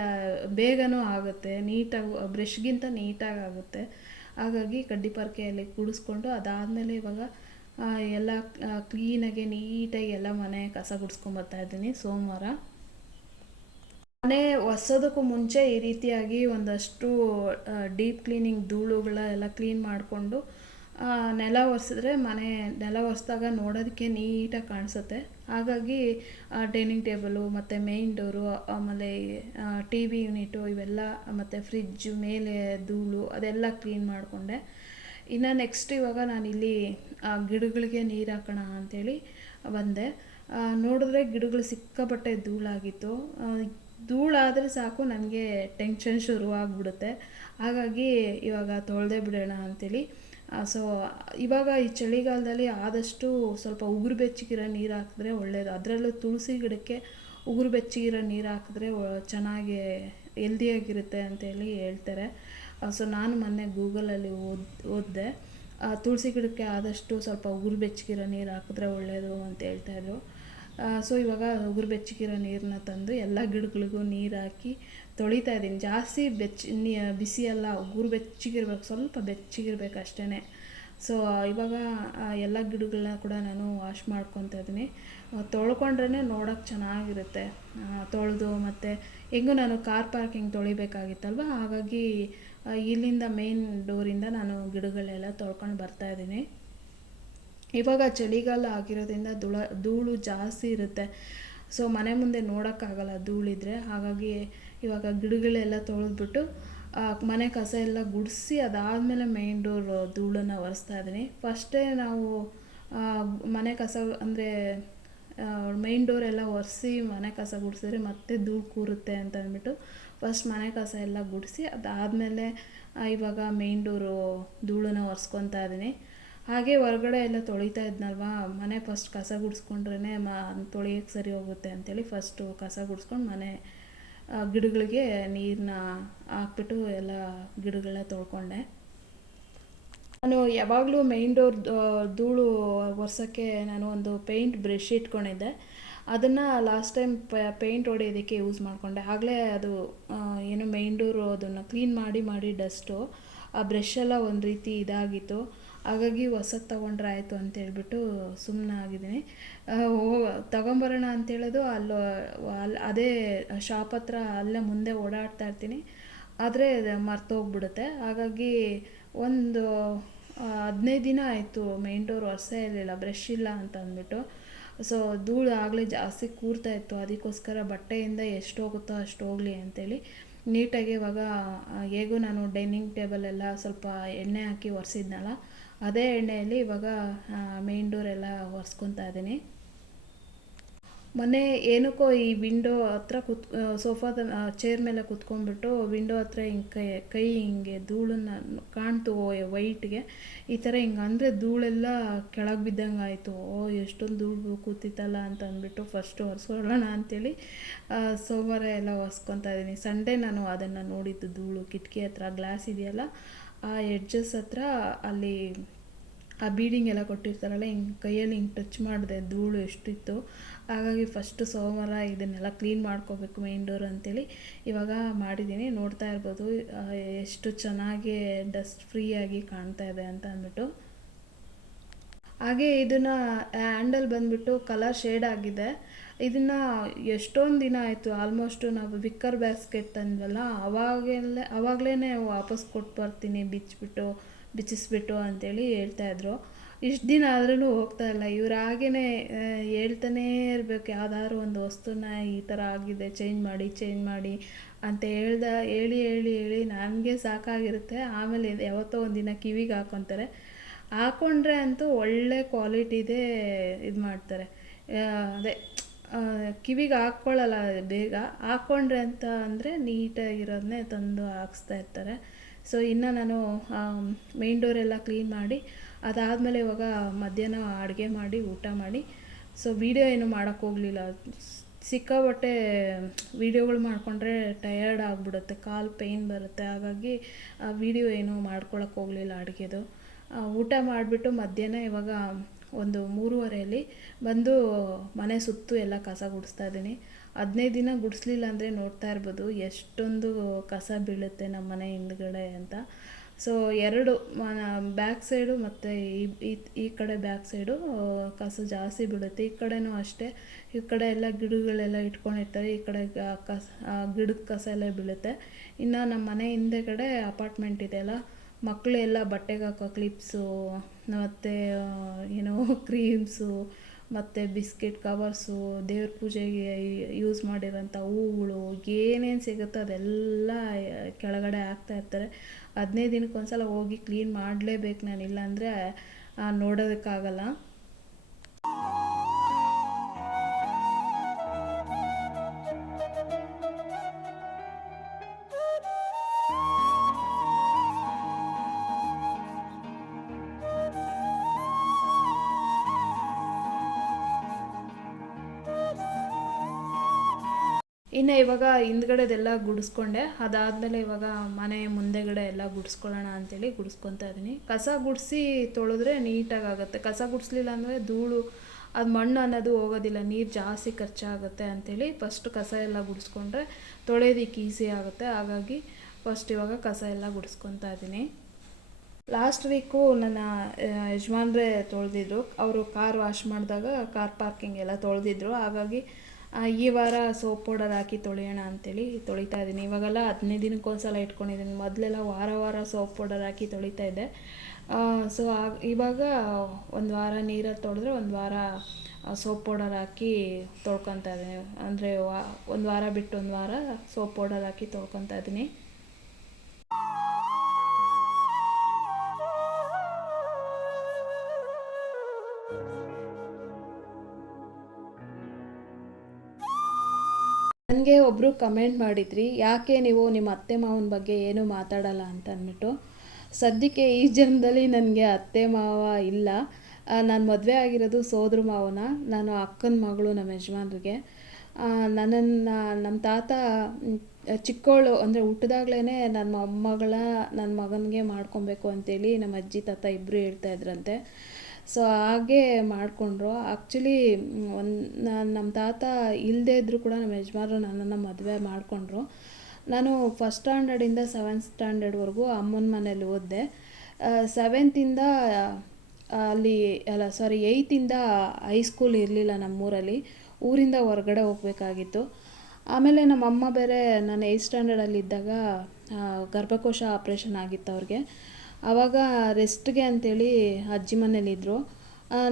ಬೇಗನೂ ಆಗುತ್ತೆ. ನೀಟಾಗಿ, ಬ್ರಷ್ಗಿಂತ ನೀಟಾಗಿ ಆಗುತ್ತೆ. ಹಾಗಾಗಿ ಕಡ್ಡಿ ಪರ್ಕೆಯಲ್ಲಿ ಗುಡಿಸ್ಕೊಂಡು ಅದಾದಮೇಲೆ ಇವಾಗ ಎಲ್ಲ ಕ್ಲೀನಾಗಿ ನೀಟಾಗಿ ಎಲ್ಲ ಮನೆ ಕಸ ಗುಡಿಸ್ಕೊಂಬರ್ತಾ ಇದ್ದೀನಿ. ಸೋಮವಾರ. ಮನೆ ಒರ್ಸೋದಕ್ಕೂ ಮುಂಚೆ ಈ ರೀತಿಯಾಗಿ ಒಂದಷ್ಟು ಡೀಪ್ ಕ್ಲೀನಿಂಗ್ ಧೂಳುಗಳ ಎಲ್ಲ ಕ್ಲೀನ್ ಮಾಡಿಕೊಂಡು ನೆಲ ಒರೆಸಿದ್ರೆ ಮನೆ ನೆಲ ಒರೆಸಿದಾಗ ನೋಡೋದಕ್ಕೆ ನೀಟಾಗಿ ಕಾಣಿಸುತ್ತೆ. ಹಾಗಾಗಿ ಡೈನಿಂಗ್ ಟೇಬಲು ಮತ್ತು ಮೇಯ್ನ್ ಡೋರು, ಆಮೇಲೆ ಟಿ ವಿ ಯೂನಿಟು ಇವೆಲ್ಲ, ಮತ್ತು ಫ್ರಿಜ್ಜು ಮೇಲೆ ಧೂಳು ಅದೆಲ್ಲ ಕ್ಲೀನ್ ಮಾಡಿಕೊಂಡೆ. ಇನ್ನು ನೆಕ್ಸ್ಟ್ ಇವಾಗ ನಾನಿಲ್ಲಿ ಗಿಡಗಳಿಗೆ ನೀರು ಹಾಕೋಣ ಅಂಥೇಳಿ ಬಂದೆ. ನೋಡಿದ್ರೆ ಗಿಡಗಳು ಸಿಕ್ಕಾಪಟ್ಟೆ ಧೂಳಾಗಿತ್ತು. ಧೂಳಾದರೆ ಸಾಕು, ನನಗೆ ಟೆನ್ಷನ್ ಶುರುವಾಗ್ಬಿಡುತ್ತೆ. ಹಾಗಾಗಿ ಇವಾಗ ತೊಳೆದೇ ಬಿಡೋಣ ಅಂತೇಳಿ. ಸೊ ಇವಾಗ ಈ ಚಳಿಗಾಲದಲ್ಲಿ ಆದಷ್ಟು ಸ್ವಲ್ಪ ಉಗುರು ಬೆಚ್ಚಗಿರೋ ನೀರು ಹಾಕಿದ್ರೆ ಒಳ್ಳೆಯದು ಅದರಲ್ಲೂ ತುಳಸಿ ಗಿಡಕ್ಕೆ ಉಗುರು ಬೆಚ್ಚಗಿರೋ ನೀರು ಹಾಕಿದ್ರೆ ಚೆನ್ನಾಗಿ ಹೆಲ್ದಿಯಾಗಿರುತ್ತೆ ಅಂತೇಳಿ ಹೇಳ್ತಾರೆ. ಸೊ ನಾನು ಮೊನ್ನೆ ಗೂಗಲಲ್ಲಿ ಓದ್, ಓದಿದೆ. ತುಳಸಿ ಗಿಡಕ್ಕೆ ಆದಷ್ಟು ಸ್ವಲ್ಪ ಉಗುರು ಬೆಚ್ಚಗಿರೋ ನೀರು ಹಾಕಿದ್ರೆ ಒಳ್ಳೆಯದು ಅಂತ ಹೇಳ್ತಾಯಿದ್ರು ಸೊ ಇವಾಗ ಉಗುರು ಬೆಚ್ಚಗಿರೋ ನೀರನ್ನ ತಂದು ಎಲ್ಲ ಗಿಡಗಳಿಗೂ ನೀರು ಹಾಕಿ ತೊಳಿತಾ ಇದ್ದೀನಿ. ಜಾಸ್ತಿ ಬೆಚ್ಚ, ನೀ, ಬಿಸಿ ಎಲ್ಲ ಉಗುರು ಬೆಚ್ಚಗಿರ್ಬೇಕು ಸ್ವಲ್ಪ ಬೆಚ್ಚಗಿರ್ಬೇಕು ಅಷ್ಟೇ ಸೊ ಇವಾಗ ಎಲ್ಲ ಗಿಡಗಳನ್ನ ಕೂಡ ನಾನು ವಾಶ್ ಮಾಡ್ಕೊತಾ ಇದ್ದೀನಿ. ತೊಳ್ಕೊಂಡ್ರೇ ನೋಡೋಕೆ ಚೆನ್ನಾಗಿರುತ್ತೆ. ತೊಳೆದು ಮತ್ತು ಹೆಂಗೂ ನಾನು ಕಾರ್ ಪಾರ್ಕಿಂಗ್ ತೊಳಿಬೇಕಾಗಿತ್ತಲ್ವ? ಹಾಗಾಗಿ ಇಲ್ಲಿಂದ ಮೇನ್ ಡೋರಿಂದ ನಾನು ಗಿಡಗಳೆಲ್ಲ ತೊಳ್ಕೊಂಡು ಬರ್ತಾಯಿದ್ದೀನಿ ಇವಾಗ ಚಳಿಗಾಲ ಆಗಿರೋದ್ರಿಂದ ಧೂಳ, ಧೂಳು ಜಾಸ್ತಿ ಇರುತ್ತೆ. ಸೊ ಮನೆ ಮುಂದೆ ನೋಡೋಕ್ಕಾಗಲ್ಲ ಧೂಳಿದ್ರೆ ಹಾಗಾಗಿ ಇವಾಗ ಗಿಡಗಳೆಲ್ಲ ತೊಳೆದ್ಬಿಟ್ಟು ಮನೆ ಕಸ ಎಲ್ಲ ಗುಡಿಸಿ ಅದಾದಮೇಲೆ ಮೈನ್ ಡೋರ್ ಧೂಳನ್ನು ಒರೆಸ್ತಾ ಇದ್ದೀನಿ. ಫಸ್ಟೇ ನಾವು ಮನೆ ಕಸ ಅಂದರೆ ಮೈನ್ ಡೋರ್ ಎಲ್ಲ ಒರೆಸಿ ಮನೆ ಕಸ ಗುಡಿಸಿದ್ರೆ ಮತ್ತೆ ಧೂಳು ಕೂರುತ್ತೆ ಅಂತ ಅಂದ್ಬಿಟ್ಟು ಫಸ್ಟ್ ಮನೆ ಕಸ ಎಲ್ಲ ಗುಡಿಸಿ ಅದಾದಮೇಲೆ ಇವಾಗ ಮೈನ್ ಡೋರು ಧೂಳನ್ನ ಒರೆಸ್ಕೊತಾ ಇದ್ದೀನಿ. ಹಾಗೆ ಹೊರಗಡೆ ಎಲ್ಲ ತೊಳಿತಾ ಇದ್ನಲ್ವಾ? ಮನೆ ಫಸ್ಟ್ ಕಸ ಗುಡಿಸ್ಕೊಂಡ್ರೇ ಮ ತೊಳಿಯೋಕ್ಕೆ ಸರಿ ಹೋಗುತ್ತೆ ಅಂತೇಳಿ ಫಸ್ಟು ಕಸ ಗುಡಿಸ್ಕೊಂಡು ಮನೆ ಗಿಡಗಳಿಗೆ ನೀರನ್ನ ಹಾಕ್ಬಿಟ್ಟು ಎಲ್ಲ ಗಿಡಗಳನ್ನ ತೊಳ್ಕೊಂಡೆ. ನಾನು ಯಾವಾಗಲೂ ಮೈನ್ ಡೋರ್ ಧೂಳು ಒರೆಸೋಕ್ಕೆ ನಾನು ಒಂದು ಪೇಂಟ್ ಬ್ರಷ್ ಇಟ್ಕೊಂಡಿದ್ದೆ. ಅದನ್ನು ಲಾಸ್ಟ್ ಟೈಮ್ ಪೇಂಟ್ ಹೊಡೆಯೋದಕ್ಕೆ ಯೂಸ್ ಮಾಡಿಕೊಂಡೆ. ಆಗಲೇ ಅದು ಏನು ಮೈನ್ ಡೋರು ಅದನ್ನು ಕ್ಲೀನ್ ಮಾಡಿ ಮಾಡಿ ಡಸ್ಟು ಆ ಬ್ರಷ್ ಎಲ್ಲ ಒಂದು ರೀತಿ ಇದಾಗಿತ್ತು. ಹಾಗಾಗಿ ಹೊಸದು ತೊಗೊಂಡ್ರೆ ಆಯಿತು ಅಂತ ಹೇಳ್ಬಿಟ್ಟು ಸುಮ್ಮನೆ ಆಗಿದ್ದೀನಿ. ಹೋ, ತಗೊಂಬರೋಣ ಅಂತೇಳೋದು ಅಲ್ಲಿ ಅಲ್ಲಿ ಅದೇ ಶಾಪ್ ಹತ್ರ ಅಲ್ಲೇ ಮುಂದೆ ಓಡಾಡ್ತಾ ಇರ್ತೀನಿ. ಆದರೆ ಮರ್ತೋಗ್ಬಿಡುತ್ತೆ. ಹಾಗಾಗಿ ಒಂದು ಹದಿನೈದು ದಿನ ಆಯಿತು ಮೈನ್ ಡೋರ್ ಒರೆಸೇ ಇರಲಿಲ್ಲ ಬ್ರಷ್ ಇಲ್ಲ ಅಂತ ಅಂದ್ಬಿಟ್ಟು. ಸೊ ಧೂಳು ಆಗಲೇ ಜಾಸ್ತಿ ಕೂರ್ತಾ ಇತ್ತು. ಅದಕ್ಕೋಸ್ಕರ ಬಟ್ಟೆಯಿಂದ ಎಷ್ಟು ಹೋಗುತ್ತೋ ಅಷ್ಟು ಹೋಗಲಿ ಅಂತೇಳಿ ನೀಟಾಗಿ ಇವಾಗ ಹೇಗೂ ನಾನು ಡೈನಿಂಗ್ ಟೇಬಲ್ ಎಲ್ಲ ಸ್ವಲ್ಪ ಎಣ್ಣೆ ಹಾಕಿ ಒರೆಸಿದ್ನಲ್ಲ ಅದೇ ಎಣ್ಣೆಯಲ್ಲಿ ಇವಾಗ ಮೇನ್ ಡೋರ್ ಎಲ್ಲ ಒರೆಸ್ಕೊತಾ ಇದ್ದೀನಿ. ಮೊನ್ನೆ ಏನಕ್ಕೋ ಈ ವಿಂಡೋ ಹತ್ರ ಕುತ್ ಸೋಫಾದ ಚೇರ್ ಮೇಲೆ ಕುತ್ಕೊಂಡ್ಬಿಟ್ಟು ವಿಂಡೋ ಹತ್ರ ಹಿಂಗೆ ಕೈ ಕೈ ಹಿಂಗೆ ಧೂಳನ್ನು ಕಾಣ್ತು ವೈಟ್ಗೆ ಈ ಥರ ಹಿಂಗೆ ಅಂದರೆ ಧೂಳೆಲ್ಲ ಕೆಳಗೆ ಬಿದ್ದಂಗೆ ಆಯಿತು. ಓ ಎಷ್ಟೊಂದು ಧೂಳು ಕೂತಿತ್ತಲ್ಲ ಅಂತ ಅಂದ್ಬಿಟ್ಟು ಫಸ್ಟು ಒರೆಸ್ಕೊಳ್ಳೋಣ ಅಂತೇಳಿ ಆ, ಸೋಮವಾರ ಎಲ್ಲ ಒರೆಸ್ಕೊತಾ ಇದ್ದೀನಿ. ಸಂಡೇ ನಾನು ಅದನ್ನು ನೋಡಿದ್ದು ಧೂಳು ಕಿಟಕಿ ಹತ್ರ ಗ್ಲಾಸ್ ಇದೆಯಲ್ಲ ಆ ಎಡ್ಜಸ್ ಹತ್ರ ಅಲ್ಲಿ ಆ ಬೀಡಿಂಗ್ ಎಲ್ಲ ಕೊಟ್ಟಿರ್ತಾರಲ್ಲ, ಹಿಂಗೆ ಕೈಯಲ್ಲಿ ಹಿಂಗೆ ಟಚ್ ಮಾಡಿದೆ, ಧೂಳು ಎಷ್ಟಿತ್ತು. ಹಾಗಾಗಿ ಫಸ್ಟು ಸೋಮವಾರ ಇದನ್ನೆಲ್ಲ ಕ್ಲೀನ್ ಮಾಡ್ಕೋಬೇಕು ಮೈನ್ ಡೋರ್ ಅಂತೇಳಿ ಇವಾಗ ಮಾಡಿದ್ದೀನಿ. ನೋಡ್ತಾ ಇರ್ಬೋದು ಎಷ್ಟು ಚೆನ್ನಾಗಿ ಡಸ್ಟ್ ಫ್ರೀಯಾಗಿ ಕಾಣ್ತಾ ಇದೆ ಅಂತ ಅಂದ್ಬಿಟ್ಟು. ಹಾಗೆ ಇದನ್ನು ಹ್ಯಾಂಡಲ್ ಬಂದ್ಬಿಟ್ಟು ಕಲರ್ ಶೇಡ್ ಆಗಿದೆ. ಇದನ್ನು ಎಷ್ಟೊಂದು ದಿನ ಆಯಿತು ಆಲ್ಮೋಸ್ಟು ನಾವು ವಿಕ್ಕರ್ ಬ್ಯಾಸ್ಕೆಟ್ ತಂದ್ವಲ್ಲ ಅವಾಗೆಲ್ಲ ಅವಾಗಲೇ ವಾಪಸ್ ಕೊಟ್ಟು ಬರ್ತೀನಿ ಬಿಚ್ಚಿಬಿಟ್ಟು ಬಿಚ್ಚಿಸ್ಬಿಟ್ಟು ಅಂತೇಳಿ ಹೇಳ್ತಾಯಿದ್ರು ಇಷ್ಟು ದಿನ ಆದ್ರೂ ಹೋಗ್ತಾ ಇಲ್ಲ. ಇವ್ರು ಹಾಗೇ ಹೇಳ್ತಾನೇ ಇರಬೇಕು, ಯಾವ್ದಾದ್ರು ಒಂದು ವಸ್ತುನ ಈ ಥರ ಆಗಿದೆ ಚೇಂಜ್ ಮಾಡಿ ಚೇಂಜ್ ಮಾಡಿ ಅಂತ ಹೇಳ್ದ, ಹೇಳಿ ಹೇಳಿ ಹೇಳಿ, ನನಗೆ ಸಾಕಾಗಿರುತ್ತೆ. ಆಮೇಲೆ ಯಾವತ್ತೋ ಯಾವತ್ತೋ ಒಂದಿನ ಕಿವಿಗೆ ಹಾಕ್ಕೊತಾರೆ ಹಾಕೊಂಡ್ರೆ ಅಂತೂ ಒಳ್ಳೆ ಕ್ವಾಲಿಟಿದೇ ಇದು ಮಾಡ್ತಾರೆ. ಅದೇ ಕಿವಿಗೆ ಹಾಕ್ಕೊಳ್ಳಲ್ಲ ಬೇಗ ಹಾಕ್ಕೊಂಡ್ರೆ ಅಂತ ಅಂದರೆ ನೀಟಾಗಿರೋದನ್ನೇ ತಂದು ಹಾಕ್ಸ್ತಾ ಇರ್ತಾರೆ. ಸೊ ಇನ್ನು ನಾನು ಮೈನ್ ಡೋರ್ ಎಲ್ಲ ಕ್ಲೀನ್ ಮಾಡಿ, ಅದಾದಮೇಲೆ ಇವಾಗ ಮಧ್ಯಾಹ್ನ ಅಡುಗೆ ಮಾಡಿ, ಊಟ ಮಾಡಿ. ಸೊ ವೀಡಿಯೋ ಏನು ಮಾಡೋಕ್ಕೆ ಹೋಗಲಿಲ್ಲ. ಸಿಕ್ಕಾಬಟ್ಟೆ ವೀಡಿಯೋಗಳು ಮಾಡಿಕೊಂಡ್ರೆ ಟಯರ್ಡ್ ಆಗಿಬಿಡುತ್ತೆ, ಕಾಲು ಪೇಯ್ನ್ ಬರುತ್ತೆ. ಹಾಗಾಗಿ ಆ ವೀಡಿಯೋ ಏನು ಮಾಡ್ಕೊಳಕ್ಕೆ ಹೋಗಲಿಲ್ಲ ಅಡುಗೆದು. ಊಟ ಮಾಡಿಬಿಟ್ಟು ಮಧ್ಯಾಹ್ನ ಇವಾಗ ಒಂದು ಮೂರುವರೆಯಲ್ಲಿ ಬಂದು ಮನೆ ಸುತ್ತು ಎಲ್ಲ ಕಸ ಗುಡಿಸ್ತಾ ಇದ್ದೀನಿ. ಹದಿನೈದು ದಿನ ಗುಡಿಸ್ಲಿಲ್ಲ ಅಂದರೆ ನೋಡ್ತಾ ಇರ್ಬೋದು ಎಷ್ಟೊಂದು ಕಸ ಬೀಳುತ್ತೆ ನಮ್ಮ ಮನೆ ಹಿಂದ್ಗಡೆ ಅಂತ. ಸೊ ಎರಡು ಬ್ಯಾಕ್ ಸೈಡು ಮತ್ತು ಈ, ಈ- ಕಡೆ ಬ್ಯಾಕ್ ಸೈಡು ಕಸ ಜಾಸ್ತಿ ಬೀಳುತ್ತೆ. ಈ ಕಡೆನೂ ಅಷ್ಟೇ. ಈ ಕಡೆ ಎಲ್ಲ ಗಿಡಗಳೆಲ್ಲ ಇಟ್ಕೊಂಡಿರ್ತಾರೆ. ಈ ಕಡೆ ಕಸ ಗಿಡದ ಕಸ ಎಲ್ಲ ಬೀಳುತ್ತೆ. ಇನ್ನು ನಮ್ಮ ಮನೆ ಹಿಂದೆಗಡೆ ಅಪಾರ್ಟ್ಮೆಂಟ್ ಇದೆಯಲ್ಲ ಮಕ್ಕಳು ಎಲ್ಲ ಬಟ್ಟೆಗೆ ಹಾಕೋ ಕ್ಲಿಪ್ಸು ಮತ್ತು ಏನೋ ಕ್ರೀಮ್ಸು ಮತ್ತು ಬಿಸ್ಕೆಟ್ ಕವರ್ಸು ದೇವ್ರ ಪೂಜೆಗೆ ಯೂಸ್ ಮಾಡಿರೋಂಥ ಹೂಗಳು ಏನೇನು ಸಿಗುತ್ತೋ ಅದೆಲ್ಲ ಕೆಳಗಡೆ ಹಾಕ್ತಾ ಇರ್ತಾರೆ. ಹದಿನೈದು ದಿನಕ್ಕೆ ಒಂದ್ಸಲ ಹೋಗಿ ಕ್ಲೀನ್ ಮಾಡಲೇಬೇಕು ನಾನು ಇಲ್ಲಾಂದರೆ ನೋಡೋದಕ್ಕಾಗಲ್ಲ. ಹಿಂದ್ಗಡೆದೆಲ್ಲ ಗುಡಿಸ್ಕೊಂಡೆ. ಅದಾದಮೇಲೆ ಇವಾಗ ಮನೆ ಮುಂದೆಗಡೆ ಎಲ್ಲ ಗುಡಿಸ್ಕೊಳ್ಳೋಣ ಅಂತೇಳಿ ಗುಡಿಸ್ಕೊತಾ ಇದ್ದೀನಿ. ಕಸ ಗುಡಿಸಿ ತೊಳೆದ್ರೆ ನೀಟಾಗಿ ಆಗುತ್ತೆ ಕಸ ಗುಡಿಸ್ಲಿಲ್ಲ ಅಂದರೆ ಧೂಳು, ಅದು ಮಣ್ಣು ಅನ್ನೋದು ಹೋಗೋದಿಲ್ಲ. ನೀರು ಜಾಸ್ತಿ ಖರ್ಚಾಗುತ್ತೆ ಅಂತೇಳಿ ಫಸ್ಟ್ ಕಸ ಎಲ್ಲ ಗುಡಿಸ್ಕೊಂಡ್ರೆ ತೊಳೆಯೋದಿಕ್ಕೆ ಈಸಿ ಆಗುತ್ತೆ. ಹಾಗಾಗಿ ಫಸ್ಟ್ ಇವಾಗ ಕಸ ಎಲ್ಲ ಗುಡಿಸ್ಕೊತಾ ಇದ್ದೀನಿ. ಲಾಸ್ಟ್ ವೀಕು ನನ್ನ ಯಜಮಾನ್ರೆ ತೊಳೆದಿದ್ರು. ಅವರು ಕಾರ್ ವಾಶ್ ಮಾಡಿದಾಗ ಕಾರ್ ಪಾರ್ಕಿಂಗ್ ಎಲ್ಲ ತೊಳೆದಿದ್ರು. ಹಾಗಾಗಿ ಈ ವಾರ ಸೋಪ್ ಪೌಡರ್ ಹಾಕಿ ತೊಳೆಯೋಣ ಅಂತೇಳಿ ತೊಳಿತಾ ಇದ್ದೀನಿ. ಇವಾಗೆಲ್ಲ ಹದಿನೈದು ದಿನಕ್ಕೊಂದ್ಸಲ ಇಟ್ಕೊಂಡಿದ್ದೀನಿ. ಮೊದಲೆಲ್ಲ ವಾರ ವಾರ ಸೋಪ್ ಪೌಡರ್ ಹಾಕಿ ತೊಳಿತಾ ಇದ್ದೆ. ಸೊ ಇವಾಗ ಒಂದು ವಾರ ನೀರಲ್ಲಿ ತೊಳೆದ್ರೆ ಒಂದು ವಾರ ಸೋಪ್ ಪೌಡರ್ ಹಾಕಿ ತೊಳ್ಕೊತಾ ಇದ್ದೀನಿ. ಅಂದರೆ ವಾ, ಒಂದು ವಾರ ಬಿಟ್ಟು ಒಂದು ವಾರ ಸೋಪ್ ಪೌಡರ್ ಹಾಕಿ ತೊಳ್ಕೊತಾ ಇದ್ದೀನಿ. ನನಗೆ ಒಬ್ಬರು ಕಮೆಂಟ್ ಮಾಡಿದ್ರಿ, ಯಾಕೆ ನೀವು ನಿಮ್ಮ ಅತ್ತೆ ಮಾವನ ಬಗ್ಗೆ ಏನು ಮಾತಾಡಲ್ಲ ಅಂತ ಅಂದ್ಬಿಟ್ಟು, ಸದ್ಯಕ್ಕೆ ಈ ಜನ್ಮದಲ್ಲಿ ನನಗೆ ಅತ್ತೆ ಮಾವ ಇಲ್ಲ. ನಾನು ಮದುವೆ ಆಗಿರೋದು ಸೋದ್ರ ಮಾವನ? ನಾನು ಅಕ್ಕನ ಮಗಳು ನಮ್ಮ ಯಜಮಾನ್ರಿಗೆ. ನನ್ನನ್ನು ನಮ್ಮ ತಾತ ಚಿಕ್ಕವಳು ಅಂದರೆ ಹುಟ್ಟಿದಾಗ್ಲೇ ನನ್ನ ಮೊಮ್ಮಗಳ, ನನ್ನ ಮಗನಿಗೆ ಮಾಡ್ಕೊಬೇಕು ಅಂತೇಳಿ ನಮ್ಮ ಅಜ್ಜಿ, ತಾತ ಇಬ್ಬರು ಹೇಳ್ತಾ ಇದ್ರಂತೆ. ಸೊ ಹಾಗೆ ಮಾಡಿಕೊಂಡ್ರು. ಆ್ಯಕ್ಚುಲಿ ಒಂದು ನಮ್ಮ ತಾತ ಇಲ್ಲದೇ ಇದ್ದರೂ ಕೂಡ ನಮ್ಮ ಯಜಮಾನ್ರು ನನ್ನನ್ನು ಮದುವೆ ಮಾಡಿಕೊಂಡ್ರು. ನಾನು ಫಸ್ಟ್ ಸ್ಟ್ಯಾಂಡರ್ಡಿಂದ ಸೆವೆಂತ್ ಸ್ಟ್ಯಾಂಡರ್ಡ್ವರೆಗೂ ಅಮ್ಮನ ಮನೇಲಿ ಓದಿದೆ. ಸೆವೆಂತಿಂದ ಅಲ್ಲಿ, ಅಲ್ಲ ಸಾರಿ ಏಯ್ತಿಂದ ಹೈಸ್ಕೂಲ್ ಇರಲಿಲ್ಲ ನಮ್ಮೂರಲ್ಲಿ. ಊರಿಂದ ಹೊರಗಡೆ ಹೋಗಬೇಕಾಗಿತ್ತು. ಆಮೇಲೆ ನಮ್ಮಮ್ಮ ಬೇರೆ, ನಾನು ಏಯ್ತ್ ಸ್ಟ್ಯಾಂಡರ್ಡಲ್ಲಿದ್ದಾಗ ಗರ್ಭಕೋಶ ಆಪ್ರೇಷನ್ ಆಗಿತ್ತು ಅವ್ರಿಗೆ. ಆವಾಗ ರೆಸ್ಟ್ಗೆ ಅಂತೇಳಿ ಅಜ್ಜಿ ಮನೇಲಿದ್ದರು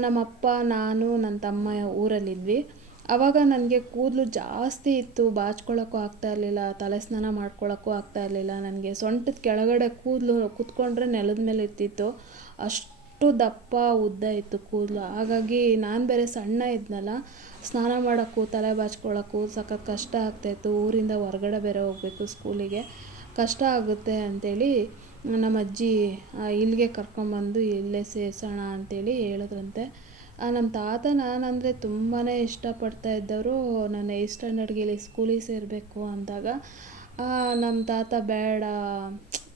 ನಮ್ಮಪ್ಪ, ನಾನು ನನ್ನ ತಮ್ಮ ಊರಲ್ಲಿದ್ವಿ. ಆವಾಗ ನನಗೆ ಕೂದಲು ಜಾಸ್ತಿ ಇತ್ತು. ಬಾಚ್ಕೊಳ್ಳೋಕ್ಕೂ ಆಗ್ತಾ ಇರಲಿಲ್ಲ, ತಲೆ ಸ್ನಾನ ಮಾಡ್ಕೊಳ್ಳೋಕ್ಕೂ ಆಗ್ತಾ ಇರಲಿಲ್ಲ. ನನಗೆ ಸೊಂಟದ ಕೆಳಗಡೆ ಕೂದಲು ಕೂತ್ಕೊಂಡ್ರೆ ನೆಲದ ಮೇಲೆ ಇರ್ತಿತ್ತು. ಅಷ್ಟು ದಪ್ಪ ಉದ್ದ ಇತ್ತು ಕೂದಲು. ಹಾಗಾಗಿ ನಾನು ಬೇರೆ ಸಣ್ಣ ಇದ್ನಲ್ಲ, ಸ್ನಾನ ಮಾಡೋಕ್ಕೂ, ತಲೆ ಬಾಚ್ಕೊಳ್ಳೋಕ್ಕೂ ಸಖತ್ ಕಷ್ಟ ಆಗ್ತಾಯಿತ್ತು ಊರಿಂದ ಹೊರಗಡೆ ಬೇರೆ ಹೋಗಬೇಕು ಸ್ಕೂಲಿಗೆ ಕಷ್ಟ ಆಗುತ್ತೆ ಅಂಥೇಳಿ ನಮ್ಮ ಅಜ್ಜಿ ಇಲ್ಲಿಗೆ ಕರ್ಕೊಂಬಂದು ಇಲ್ಲೇ ಸೇರಿಸೋಣ ಅಂತೇಳಿ ಹೇಳಿದ್ರಂತೆ. ನಮ್ಮ ತಾತ ನಾನಂದರೆ ತುಂಬಾ ಇಷ್ಟಪಡ್ತಾ ಇದ್ದವರು ನಾನು ಏಯ್ತ್ ಸ್ಟ್ಯಾಂಡರ್ಡ್ಗೆ ಇಲ್ಲಿ ಸ್ಕೂಲಿಗೆ ಸೇರಬೇಕು ಅಂದಾಗ ನಮ್ಮ ತಾತ ಬೇಡ,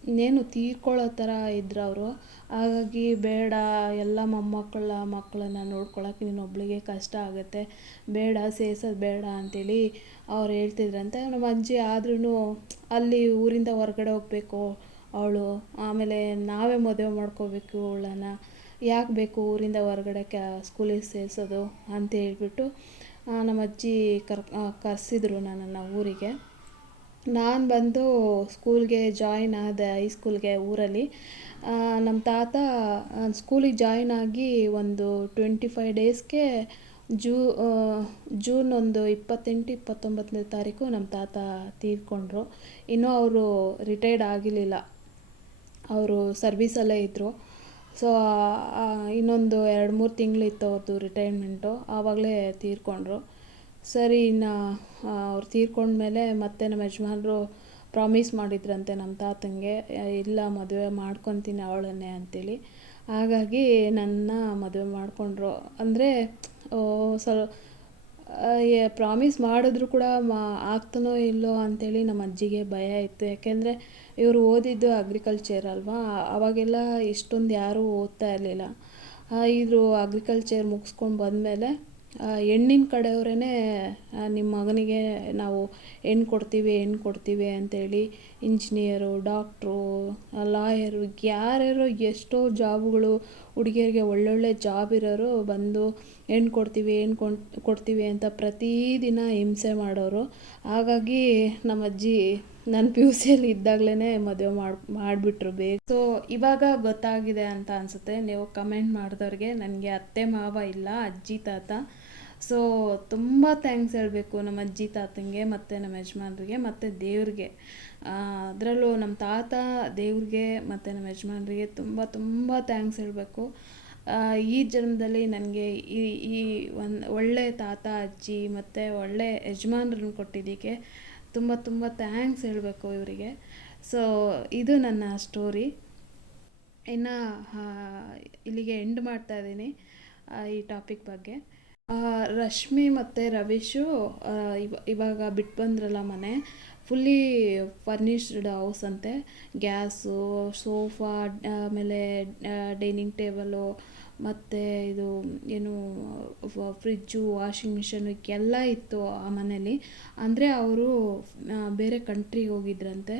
ಇನ್ನೇನು ತೀರ್ಕೊಳ್ಳೋ ಥರ ಇದ್ರು ಅವರು ಹಾಗಾಗಿ ಬೇಡ, ಎಲ್ಲ ಮೊಮ್ಮಕ್ಕಳ ಮಕ್ಕಳನ್ನ ನೀನು ಒಬ್ಬಳಿಗೆ ಕಷ್ಟ ಆಗುತ್ತೆ. ಬೇಡ, ಸೇರ್ಸೋದು ಬೇಡ ಅಂತೇಳಿ ಅವ್ರು ಹೇಳ್ತಿದ್ರಂತೆ. ನಮ್ಮ ಅಜ್ಜಿ ಆದ್ರೂ ಅಲ್ಲಿ ಊರಿಂದ ಹೊರಗಡೆ ಹೋಗಬೇಕು ಅವಳು, ಆಮೇಲೆ ನಾವೇ ಮದುವೆ ಮಾಡ್ಕೋಬೇಕು ಅವಳನ್ನ. ಯಾಕೆ ಬೇಕು ಊರಿಂದ ಹೊರಗಡೆ ಕ್ಯಾ ಸ್ಕೂಲಿಗೆ ಸೇರಿಸೋದು ಅಂತ ಹೇಳ್ಬಿಟ್ಟು ನಮ್ಮ ಅಜ್ಜಿ ಕರ್ ಕರೆಸಿದ್ರು ನನ್ನನ್ನು ಊರಿಗೆ. ನಾನು ಬಂದು ಸ್ಕೂಲ್ಗೆ ಜಾಯ್ನ್ ಆದೆ ಹೈಸ್ಕೂಲ್ಗೆ ಊರಲ್ಲಿ. ನಮ್ಮ ತಾತ ಸ್ಕೂಲಿಗೆ ಜಾಯ್ನ್ ಆಗಿ ಒಂದು ಟ್ವೆಂಟಿ ಫೈವ್ ಡೇಸ್ಗೆ ಜೂ ಜೂನ್ ಒಂದು ಇಪ್ಪತ್ತೆಂಟು, ಇಪ್ಪತ್ತೊಂಬತ್ತನೇ ತಾರೀಕು ನಮ್ಮ ತಾತ ತೀರ್ಕೊಂಡ್ರು. ಇನ್ನೂ ಅವರು ರಿಟೈರ್ಡ್ ಆಗಿರಲಿಲ್ಲ. ಅವರು ಸರ್ವೀಸಲ್ಲೇ ಇದ್ದರು ಸೊ ಇನ್ನೊಂದು ಎರಡು, ಮೂರು ತಿಂಗಳಿತ್ತು ಅವ್ರದ್ದು ರಿಟೈರ್ಮೆಂಟು ಆವಾಗಲೇ ತೀರ್ಕೊಂಡ್ರು. ಸರಿ, ಇನ್ನು ಅವ್ರು ತೀರ್ಕೊಂಡ್ಮೇಲೆ ಮತ್ತೆ ನಮ್ಮ ಯಜಮಾನರು ಪ್ರಾಮಿಸ್ ಮಾಡಿದ್ರಂತೆ ನಮ್ಮ ತಾತಂಗೆ ಇಲ್ಲ, ಮದುವೆ ಮಾಡ್ಕೊತೀನಿ ಅವಳನ್ನೇ ಅಂತೇಳಿ. ಹಾಗಾಗಿ ನನ್ನ ಮದುವೆ ಮಾಡಿಕೊಂಡ್ರು. ಅಂದರೆ ಸ್ವಲ್ ಪ್ರಾಮಿಸ್ ಮಾಡಿದ್ರು ಕೂಡ ಮಾ, ಆಗ್ತಾನೋ ಇಲ್ಲೋ ಅಂಥೇಳಿ ನಮ್ಮ ಅಜ್ಜಿಗೆ ಭಯ ಇತ್ತು. ಯಾಕೆಂದರೆ ಇವರು ಓದಿದ್ದು ಅಗ್ರಿಕಲ್ಚರ್ ಅಲ್ವಾ? ಅವಾಗೆಲ್ಲ ಇಷ್ಟೊಂದು ಯಾರೂ ಓದ್ತಾ ಇರಲಿಲ್ಲ. ಇವರು ಅಗ್ರಿಕಲ್ಚರ್ ಮುಗಿಸ್ಕೊಂಡು ಬಂದಮೇಲೆ ಹೆಣ್ಣಿನ ಕಡೆಯವರೇ ನಿಮ್ಮ ಮಗನಿಗೆ ನಾವು ಹೆಣ್ಣು ಕೊಡ್ತೀವಿ ಹೆಣ್ಣು ಕೊಡ್ತೀವಿ ಅಂತೇಳಿ ಇಂಜಿನಿಯರು ಡಾಕ್ಟ್ರು ಲಾಯರು ಯಾರ್ಯಾರು ಎಷ್ಟೋ ಜಾಬ್ಗಳು ಹುಡುಗಿಯರಿಗೆ ಒಳ್ಳೊಳ್ಳೆ ಜಾಬ್ ಇರೋರು ಬಂದು ಹೆಣ್ಣು ಕೊಡ್ತೀವಿ ಹೆಣ್ಣು ಕೊಂಡು, ಕೊಡ್ತೀವಿ ಅಂತ ಪ್ರತಿದಿನ ಹಿಂಸೆ ಮಾಡೋರು. ಹಾಗಾಗಿ ನಮ್ಮ ಅಜ್ಜಿ ನನ್ನ ಪಿ ಯು ಸಿಯಲ್ಲಿ ಇದ್ದಾಗಲೇ ಮದುವೆ ಮಾಡಿ, ಮಾಡಿಬಿಟ್ರು ಬೇಗ. ಸೊ ಇವಾಗ ಗೊತ್ತಾಗಿದೆ ಅಂತ ಅನಿಸುತ್ತೆ. ನೀವು ಕಮೆಂಟ್ ಮಾಡಿದವ್ರಿಗೆ ನನಗೆ ಅತ್ತೆ ಮಾವ ಇಲ್ಲ, ಅಜ್ಜಿ ತಾತ. ಸೊ ತುಂಬ ಥ್ಯಾಂಕ್ಸ್ ಹೇಳಬೇಕು ನಮ್ಮ ಅಜ್ಜಿ ತಾತಂಗೆ, ಮತ್ತು ನಮ್ಮ ಯಜಮಾನ್ರಿಗೆ, ಮತ್ತು ದೇವ್ರಿಗೆ. ಅದರಲ್ಲೂ ನಮ್ಮ ತಾತ ದೇವ್ರಿಗೆ, ಮತ್ತು ನಮ್ಮ ಯಜಮಾನ್ರಿಗೆ ತುಂಬ ತುಂಬ ಥ್ಯಾಂಕ್ಸ್ ಹೇಳಬೇಕು. ಈ ಜನ್ಮದಲ್ಲಿ ನನಗೆ ಈ ಈ ಒಂದು ಒಳ್ಳೆ ತಾತ, ಅಜ್ಜಿ ಮತ್ತು ಒಳ್ಳೆ ಯಜಮಾನ್ರನ್ನ ಕೊಟ್ಟಿದ್ದಕ್ಕೆ ತುಂಬ ತುಂಬ ಥ್ಯಾಂಕ್ಸ್ ಹೇಳಬೇಕು ಇವರಿಗೆ. ಸೊ ಇದು ನನ್ನ ಸ್ಟೋರಿ ಇನ್ನು ಇಲ್ಲಿಗೆ ಎಂಡ್ ಮಾಡ್ತಾ ಇದ್ದೀನಿ ಈ ಟಾಪಿಕ್ ಬಗ್ಗೆ. ರಶ್ಮಿ ಮತ್ತು ರವೀಶು ಇವಾಗ ಬಿಟ್ಟು ಬಂದ್ರಲ್ಲ ಮನೆ. ಫುಲ್ಲಿ ಫರ್ನಿಶ್ಡ್ ಹೌಸ್ ಅಂತೆ. ಗ್ಯಾಸು ಸೋಫಾ ಆಮೇಲೆ ಡೈನಿಂಗ್ ಟೇಬಲು ಮತ್ತು ಇದು ಏನು ಫ್ರಿಜ್ಜು ವಾಷಿಂಗ್ ಮಿಷನು ಎಲ್ಲ ಇತ್ತು ಆ ಮನೇಲಿ. ಅಂದರೆ ಅವರು ಬೇರೆ ಕಂಟ್ರಿಗೆ ಹೋಗಿದ್ರಂತೆ.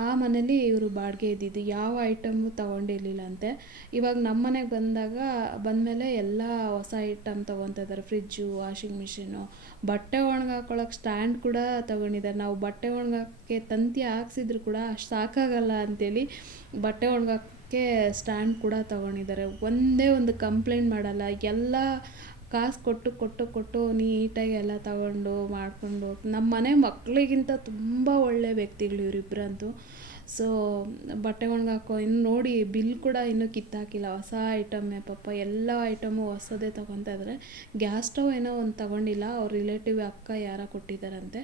ಆ ಮನೇಲಿ ಇವರು ಬಾಡಿಗೆ ಇದ್ದಿದ್ದು. ಯಾವ ಐಟಮು ತಗೊಂಡಿರ್ಲಿಲ್ಲ ಅಂತೆ ಇವಾಗ ನಮ್ಮ ಮನೆಗೆ ಬಂದಾಗ, ಬಂದಮೇಲೆ ಎಲ್ಲ ಹೊಸ ಐಟಮ್ ತೊಗೊತಾ ಇದ್ದಾರೆ ಫ್ರಿಜ್ಜು ವಾಷಿಂಗ್ ಮಿಷಿನು ಬಟ್ಟೆ ಒಣಗಾಕೊಳ್ಳೋಕೆ ಸ್ಟ್ಯಾಂಡ್ ಕೂಡ ತಗೊಂಡಿದ್ದಾರೆ. ನಾವು ಬಟ್ಟೆ ಒಣಗಾಕೆ ತಂತಿ ಹಾಕ್ಸಿದ್ರು ಕೂಡ ಅಷ್ಟು ಸಾಕಾಗಲ್ಲ ಅಂತೇಳಿ ಬಟ್ಟೆ ಒಣಗಾಕಕ್ಕೆ ಸ್ಟ್ಯಾಂಡ್ ಕೂಡ ತಗೊಂಡಿದ್ದಾರೆ. ಒಂದೇ ಒಂದು ಕಂಪ್ಲೇಂಟ್ ಮಾಡಲ್ಲ. ಎಲ್ಲ ಕಾಸು ಕೊಟ್ಟು ಕೊಟ್ಟು ಕೊಟ್ಟು ನೀಟಾಗಿ ಎಲ್ಲ ತಗೊಂಡು, ಮಾಡಿಕೊಂಡು. ನಮ್ಮ ಮನೆ ಮಕ್ಕಳಿಗಿಂತ ತುಂಬ ಒಳ್ಳೆ ವ್ಯಕ್ತಿಗಳು ಇವರಿಬ್ಬರಂತೂ ಸೊ ಬಟ್ಟೆ ಒಣಗಾಕೋ ಇನ್ನು ನೋಡಿ ಬಿಲ್ ಕೂಡ ಇನ್ನೂ ಕಿತ್ತಾಕಿಲ್ಲ. ಹೊಸ ಐಟಮ್ಮೇ ಪಾಪ ಎಲ್ಲ ಐಟಮು ಹೊಸದೇ ತೊಗೊತಾ ಇದ್ದಾರೆ ಗ್ಯಾಸ್ ಸ್ಟವ್ ಏನೋ ಒಂದು ತಗೊಂಡಿಲ್ಲ. ಅವ್ರ ರಿಲೇಟಿವ್ ಅಕ್ಕ ಯಾರ ಕೊಟ್ಟಿದ್ದಾರಂತೆ.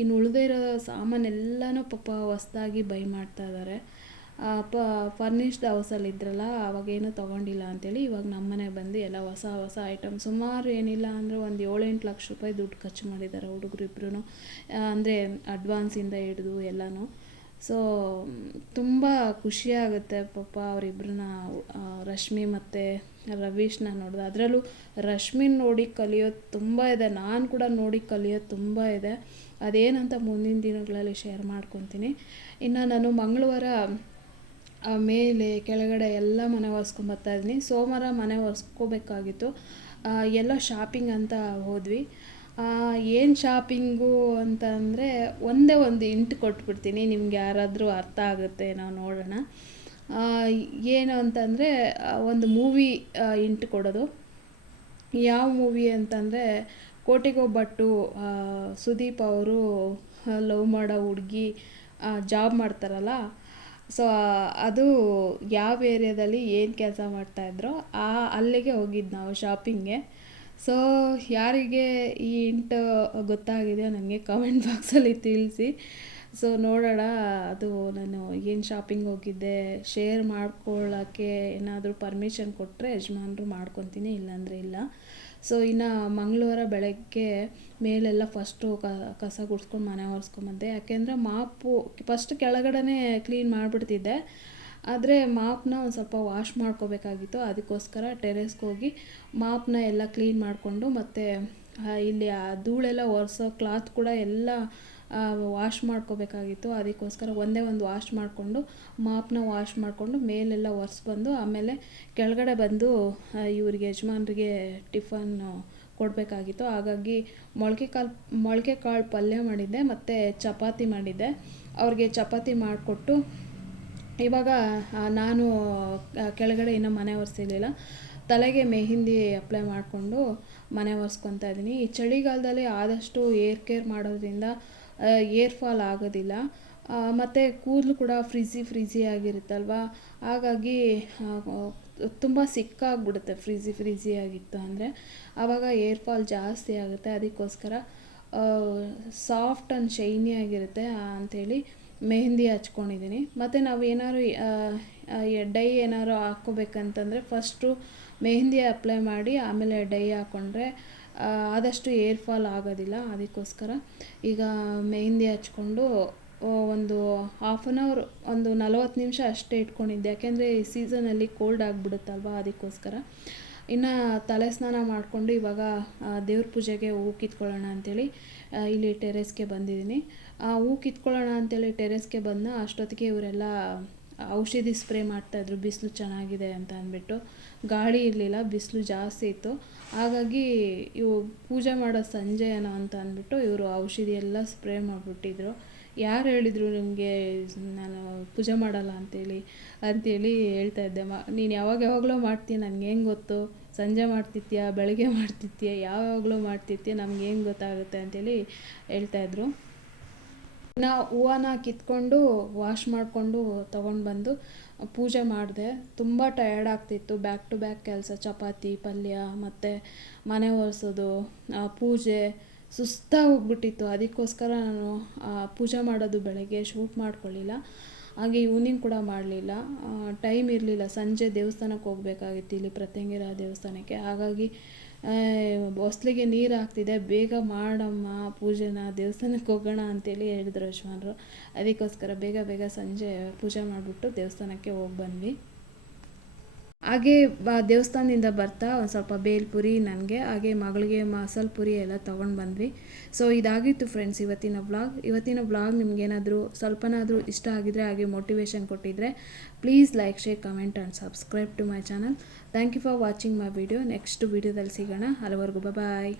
ಇನ್ನು ಉಳಿದೇ ಇರೋ ಸಾಮಾನೆಲ್ಲನೂ ಪಾಪ ಹೊಸ್ದಾಗಿ ಬೈ ಮಾಡ್ತಾ ಇದ್ದಾರೆ ಪ ಫರ್ನಿಷ್ಡ್ ಹೌಸಲ್ಲಿ ಇದ್ರಲ್ಲ ಅವಾಗೇನು ತೊಗೊಂಡಿಲ್ಲ ಅಂತೇಳಿ ಇವಾಗ ನಮ್ಮ ಮನೆಗೆ ಬಂದು ಎಲ್ಲ ಹೊಸ ಹೊಸ ಐಟಮ್ ಸುಮಾರು ಏನಿಲ್ಲ ಅಂದರೆ ಒಂದು ಏಳೆಂಟು ಲಕ್ಷ ರೂಪಾಯಿ ದುಡ್ಡು ಖರ್ಚು ಮಾಡಿದ್ದಾರೆ ಹುಡುಗರು ಇಬ್ಬರೂ ಅಂದರೆ ಅಡ್ವಾನ್ಸಿಂದ ಹಿಡಿದು ಎಲ್ಲನೂ. ಸೊ ತುಂಬ ಖುಷಿಯಾಗುತ್ತೆ ಪಾಪ ಅವರಿಬ್ಬರನ್ನ ರಶ್ಮಿ ಮತ್ತು ರವೀಶ್ನ ನೋಡಿದೆ. ಅದರಲ್ಲೂ ರಶ್ಮಿನ ನೋಡಿ ಕಲಿಯೋದು ತುಂಬ ಇದೆ. ನಾನು ಕೂಡ ನೋಡಿ ಕಲಿಯೋದು ತುಂಬ ಇದೆ. ಅದೇನಂತ ಮುಂದಿನ ದಿನಗಳಲ್ಲಿ ಶೇರ್ ಮಾಡ್ಕೊತೀನಿ. ಇನ್ನು ನಾನು ಮಂಗಳವಾರ ಮೇಲೆ ಕೆಳಗಡೆ ಎಲ್ಲ ಮನೆ ಒರೆಸ್ಕೊಂಬರ್ತಾ ಇದ್ದೀನಿ ಸೋಮವಾರ ಮನೆ ಒರೆಸ್ಕೋಬೇಕಾಗಿತ್ತು. ಎಲ್ಲ ಶಾಪಿಂಗ್ ಅಂತ ಹೋದ್ವಿ. ಏನು ಶಾಪಿಂಗು ಅಂತಂದರೆ ಒಂದೇ ಒಂದು ಇಂಟ್ ಕೊಟ್ಬಿಡ್ತೀನಿ. ನಿಮ್ಗೆ ಯಾರಾದರೂ ಅರ್ಥ ಆಗುತ್ತೆ ನಾವು ನೋಡೋಣ. ಏನು ಅಂತಂದರೆ ಒಂದು ಮೂವಿ ಇಂಟ್ ಕೊಡೋದು. ಯಾವ ಮೂವಿ ಅಂತಂದರೆ ಕೋಟಿಗೊಬ್ಬಟ್ಟು ಸುದೀಪ್ ಅವರು ಲವ್ ಮಾಡೋ ಹುಡುಗಿ ಜಾಬ್ ಮಾಡ್ತಾರಲ್ಲ ಸೊ ಅದು ಯಾವ ಏರಿಯಾದಲ್ಲಿ ಏನು ಕೆಲಸ ಮಾಡ್ತಾಯಿದ್ರೋ ಆ ಅಲ್ಲಿಗೆ ಹೋಗಿದ್ದು ನಾವು ಶಾಪಿಂಗ್ಗೆ ಸೊ ಯಾರಿಗೆ ಈ ಇಂಟು ಗೊತ್ತಾಗಿದೆ ನನಗೆ ಕಮೆಂಟ್ ಬಾಕ್ಸಲ್ಲಿ ತಿಳಿಸಿ. ಸೊ ನೋಡೋಣ. ಅದು ನಾನು ಏನು ಶಾಪಿಂಗ್ ಹೋಗಿದ್ದೆ ಶೇರ್ ಮಾಡ್ಕೊಳ್ಳೋಕ್ಕೆ ಏನಾದರೂ ಪರ್ಮಿಷನ್ ಕೊಟ್ಟರೆ ಯಜಮಾನ್ರು ಮಾಡ್ಕೊತೀನಿ, ಇಲ್ಲಾಂದರೆ ಇಲ್ಲ. ಸೊ ಇನ್ನು ಮಂಗಳವಾರ ಬೆಳಗ್ಗೆ ಮೇಲೆಲ್ಲ ಫಸ್ಟು ಕಸ ಗುಡ್ಸ್ಕೊಂಡು ಮನೆ ಒರೆಸ್ಕೊಂಬಂದೆ. ಯಾಕೆಂದರೆ ಮಾಪು ಫಸ್ಟ್ ಕೆಳಗಡೆ ಕ್ಲೀನ್ ಮಾಡಿಬಿಡ್ತಿದ್ದೆ. ಆದರೆ ಮಾಪ್ನ ಒಂದು ಸ್ವಲ್ಪ ವಾಶ್ ಮಾಡ್ಕೋಬೇಕಾಗಿತ್ತು. ಅದಕ್ಕೋಸ್ಕರ ಟೆರೆಸ್ಗೆ ಹೋಗಿ ಮಾಪ್ನ ಎಲ್ಲ ಕ್ಲೀನ್ ಮಾಡಿಕೊಂಡು ಮತ್ತು ಇಲ್ಲಿ ಆ ಧೂಳೆಲ್ಲ ಒರೆಸೋ ಕ್ಲಾತ್ ಕೂಡ ಎಲ್ಲ ವಾಶ್ ಮಾಡ್ಕೋಬೇಕಾಗಿತ್ತು. ಅದಕ್ಕೋಸ್ಕರ ಒಂದೇ ಒಂದು ವಾಶ್ ಮಾಡಿಕೊಂಡು, ಮಾಪ್ನ ವಾಶ್ ಮಾಡಿಕೊಂಡು ಮೇಲೆಲ್ಲ ಒರೆಸ್ಬಂದು ಆಮೇಲೆ ಕೆಳಗಡೆ ಬಂದು ಇವ್ರಿಗೆ ಯಜಮಾನ್ರಿಗೆ ಟಿಫನ್ನು ಕೊಡಬೇಕಾಗಿತ್ತು. ಹಾಗಾಗಿ ಮೊಳಕೆ ಕಾಳು ಮೊಳಕೆ ಕಾಳು ಪಲ್ಯ ಮಾಡಿದ್ದೆ, ಮತ್ತು ಚಪಾತಿ ಮಾಡಿದ್ದೆ. ಅವ್ರಿಗೆ ಚಪಾತಿ ಮಾಡಿಕೊಟ್ಟು, ಇವಾಗ ನಾನು ಕೆಳಗಡೆ ಇನ್ನೂ ಮನೆ ಒರೆಸಿರಲಿಲ್ಲ. ತಲೆಗೆ ಮೆಹಿಂದಿ ಅಪ್ಲೈ ಮಾಡಿಕೊಂಡು ಮನೆ ಒರೆಸ್ಕೊತಾ ಇದ್ದೀನಿ. ಈ ಚಳಿಗಾಲದಲ್ಲಿ ಆದಷ್ಟು ಏರ್ ಕೇರ್ ಮಾಡೋದ್ರಿಂದ ಏರ್ ಫಾಲ್ ಆಗೋದಿಲ್ಲ. ಮತ್ತು ಕೂದಲು ಕೂಡ ಫ್ರಿಝಿ ಫ್ರಿಝಿ ಆಗಿರುತ್ತಲ್ವ? ಹಾಗಾಗಿ ತುಂಬ ಸಿಕ್ಕಾಗ್ಬಿಡುತ್ತೆ ಫ್ರಿಝಿ ಫ್ರಿಝಿ ಆಗಿತ್ತು ಅಂದರೆ. ಆವಾಗ ಏರ್ ಫಾಲ್ ಜಾಸ್ತಿ ಆಗುತ್ತೆ. ಅದಕ್ಕೋಸ್ಕರ ಸಾಫ್ಟ್ ಆ್ಯಂಡ್ ಶೈನಿ ಆಗಿರುತ್ತೆ ಅಂಥೇಳಿ ಮೆಹಂದಿ ಹಚ್ಕೊಂಡಿದ್ದೀನಿ ಮತ್ತು ನಾವು ಏನಾದ್ರು ಡೈ ಏನಾದ್ರು ಹಾಕ್ಕೋಬೇಕಂತಂದರೆ ಫಸ್ಟು ಮೆಹಂದಿ ಅಪ್ಲೈ ಮಾಡಿ ಆಮೇಲೆ ಡೈ ಹಾಕ್ಕೊಂಡ್ರೆ ಆದಷ್ಟು ಏರ್ ಫಾಲ್ ಆಗೋದಿಲ್ಲ. ಅದಕ್ಕೋಸ್ಕರ ಈಗ ಮೆಹಂದಿ ಹಚ್ಕೊಂಡು ಒಂದು ಹಾಫ್ ಆನ್ ಅವರ್ ಒಂದು ನಲವತ್ತು ನಿಮಿಷ ಅಷ್ಟೇ ಇಟ್ಕೊಂಡಿದ್ದೆ. ಯಾಕೆಂದರೆ ಈ ಸೀಸನಲ್ಲಿ ಕೋಲ್ಡ್ ಆಗಿಬಿಡುತ್ತಲ್ವ? ಅದಕ್ಕೋಸ್ಕರ. ಇನ್ನು ತಲೆ ಸ್ನಾನ ಮಾಡಿಕೊಂಡು ಇವಾಗ ದೇವ್ರ ಪೂಜೆಗೆ ಹೂ ಕಿತ್ಕೊಳ್ಳೋಣ ಅಂಥೇಳಿ ಇಲ್ಲಿ ಟೆರೆಸ್ಗೆ ಬಂದಿದ್ದೀನಿ. ಹೂ ಕಿತ್ಕೊಳ್ಳೋಣ ಅಂತೇಳಿ ಟೆರೆಸ್ಗೆ ಬಂದ ಅಷ್ಟೊತ್ತಿಗೆ ಇವರೆಲ್ಲ ಔಷಧಿ ಸ್ಪ್ರೇ ಮಾಡ್ತಾಯಿದ್ರು ಬಿಸಿಲು ಚೆನ್ನಾಗಿದೆ ಅಂತ ಅಂದ್ಬಿಟ್ಟು. ಗಾಳಿ ಇರಲಿಲ್ಲ, ಬಿಸಿಲು ಜಾಸ್ತಿ ಇತ್ತು. ಹಾಗಾಗಿ ಇವು ಪೂಜೆ ಮಾಡೋ ಸಂಜೆ ಏನೋ ಅಂತ ಅಂದ್ಬಿಟ್ಟು ಇವರು ಔಷಧಿ ಎಲ್ಲ ಸ್ಪ್ರೇ ಮಾಡಿಬಿಟ್ಟಿದ್ರು. ಯಾರು ಹೇಳಿದರು ನಿಮಗೆ ನಾನು ಪೂಜೆ ಮಾಡಲ್ಲ ಅಂತೇಳಿ ಅಂತೇಳಿ ಹೇಳ್ತಾ ಇದ್ದೆ. ಮ, ನೀನು ಯಾವಾಗ ಯಾವಾಗಲೂ ಮಾಡ್ತೀಯ ನನಗೆ ಹೆಂಗೆ ಗೊತ್ತು? ಸಂಜೆ ಮಾಡ್ತಿರ್ತೀಯ ಬೆಳಗ್ಗೆ ಮಾಡ್ತಿರ್ತೀಯ ಯಾವಾಗಲೂ ನಮ್ಗೆ ಏನು ಗೊತ್ತಾಗುತ್ತೆ ಅಂತೇಳಿ ಹೇಳ್ತಾಯಿದ್ರು ನಾ ಹೂವನ ಕಿತ್ಕೊಂಡು ವಾಶ್ ಮಾಡಿಕೊಂಡು ತೊಗೊಂಡು ಬಂದು ಪೂಜೆ ಮಾಡಿದೆ, ತುಂಬ ಟಯರ್ಡ್ ಆಗ್ತಿತ್ತು. ಬ್ಯಾಕ್ ಟು ಬ್ಯಾಕ್ ಕೆಲಸ, ಚಪಾತಿ, ಪಲ್ಯ, ಮತ್ತು ಮನೆ ಒರೆಸೋದು ಪೂಜೆ ಸುಸ್ತಾಗಿ ಹೋಗ್ಬಿಟ್ಟಿತ್ತು. ಅದಕ್ಕೋಸ್ಕರ ನಾನು ಪೂಜೆ ಮಾಡೋದು ಬೆಳಗ್ಗೆ ಶೂಟ್ ಮಾಡ್ಕೊಳ್ಳಿಲ್ಲ. ಹಾಗೆ ಈವ್ನಿಂಗ್ ಕೂಡ ಮಾಡಲಿಲ್ಲ. ಟೈಮ್ ಇರಲಿಲ್ಲ. ಸಂಜೆ ದೇವಸ್ಥಾನಕ್ಕೆ ಹೋಗ್ಬೇಕಾಗಿತ್ತು ಇಲ್ಲಿ ಪ್ರತ್ಯಂಗಿರ ದೇವಸ್ಥಾನಕ್ಕೆ. ಹಾಗಾಗಿ ಹೊಸ್ಲಿಗೆ ನೀರು ಹಾಕ್ತಿದೆ, ಬೇಗ ಮಾಡಮ್ಮ ಪೂಜೆನ, ದೇವಸ್ಥಾನಕ್ಕೆ ಹೋಗೋಣ ಅಂತೇಳಿ ಹೇಳಿದ್ರು ಯಶವಂತರು ಅದಕ್ಕೋಸ್ಕರ ಬೇಗ ಬೇಗ ಸಂಜೆ ಪೂಜೆ ಮಾಡಿಬಿಟ್ಟು ದೇವಸ್ಥಾನಕ್ಕೆ ಹೋಗಿ ಬಂದ್ವಿ. ಹಾಗೆ ದೇವಸ್ಥಾನದಿಂದ ಬರ್ತಾ ಒಂದು ಸ್ವಲ್ಪ ಬೇಲ್ಪುರಿ ನನಗೆ, ಹಾಗೆ ಮಗಳಿಗೆ ಮಸಾಲೆ ಪುರಿ ಎಲ್ಲ ತೊಗೊಂಡು ಬಂದ್ವಿ. ಸೊ ಇದಾಗಿತ್ತು ಫ್ರೆಂಡ್ಸ್ ಇವತ್ತಿನ ಬ್ಲಾಗ್ ಇವತ್ತಿನ ಬ್ಲಾಗ್ ನಿಮಗೇನಾದರೂ ಸ್ವಲ್ಪನಾದರೂ ಇಷ್ಟ ಆಗಿದ್ರೆ ಹಾಗೆ ಮೋಟಿವೇಶನ್ ಕೊಟ್ಟಿದ್ದರೆ please like share comment and subscribe to my channel thank you for watching my video next ವೀಡಿಯೋದಲ್ಲಿ ಸಿಗೋಣ. ಅಲ್ಲಿವರೆಗೂ ಬಾಯ್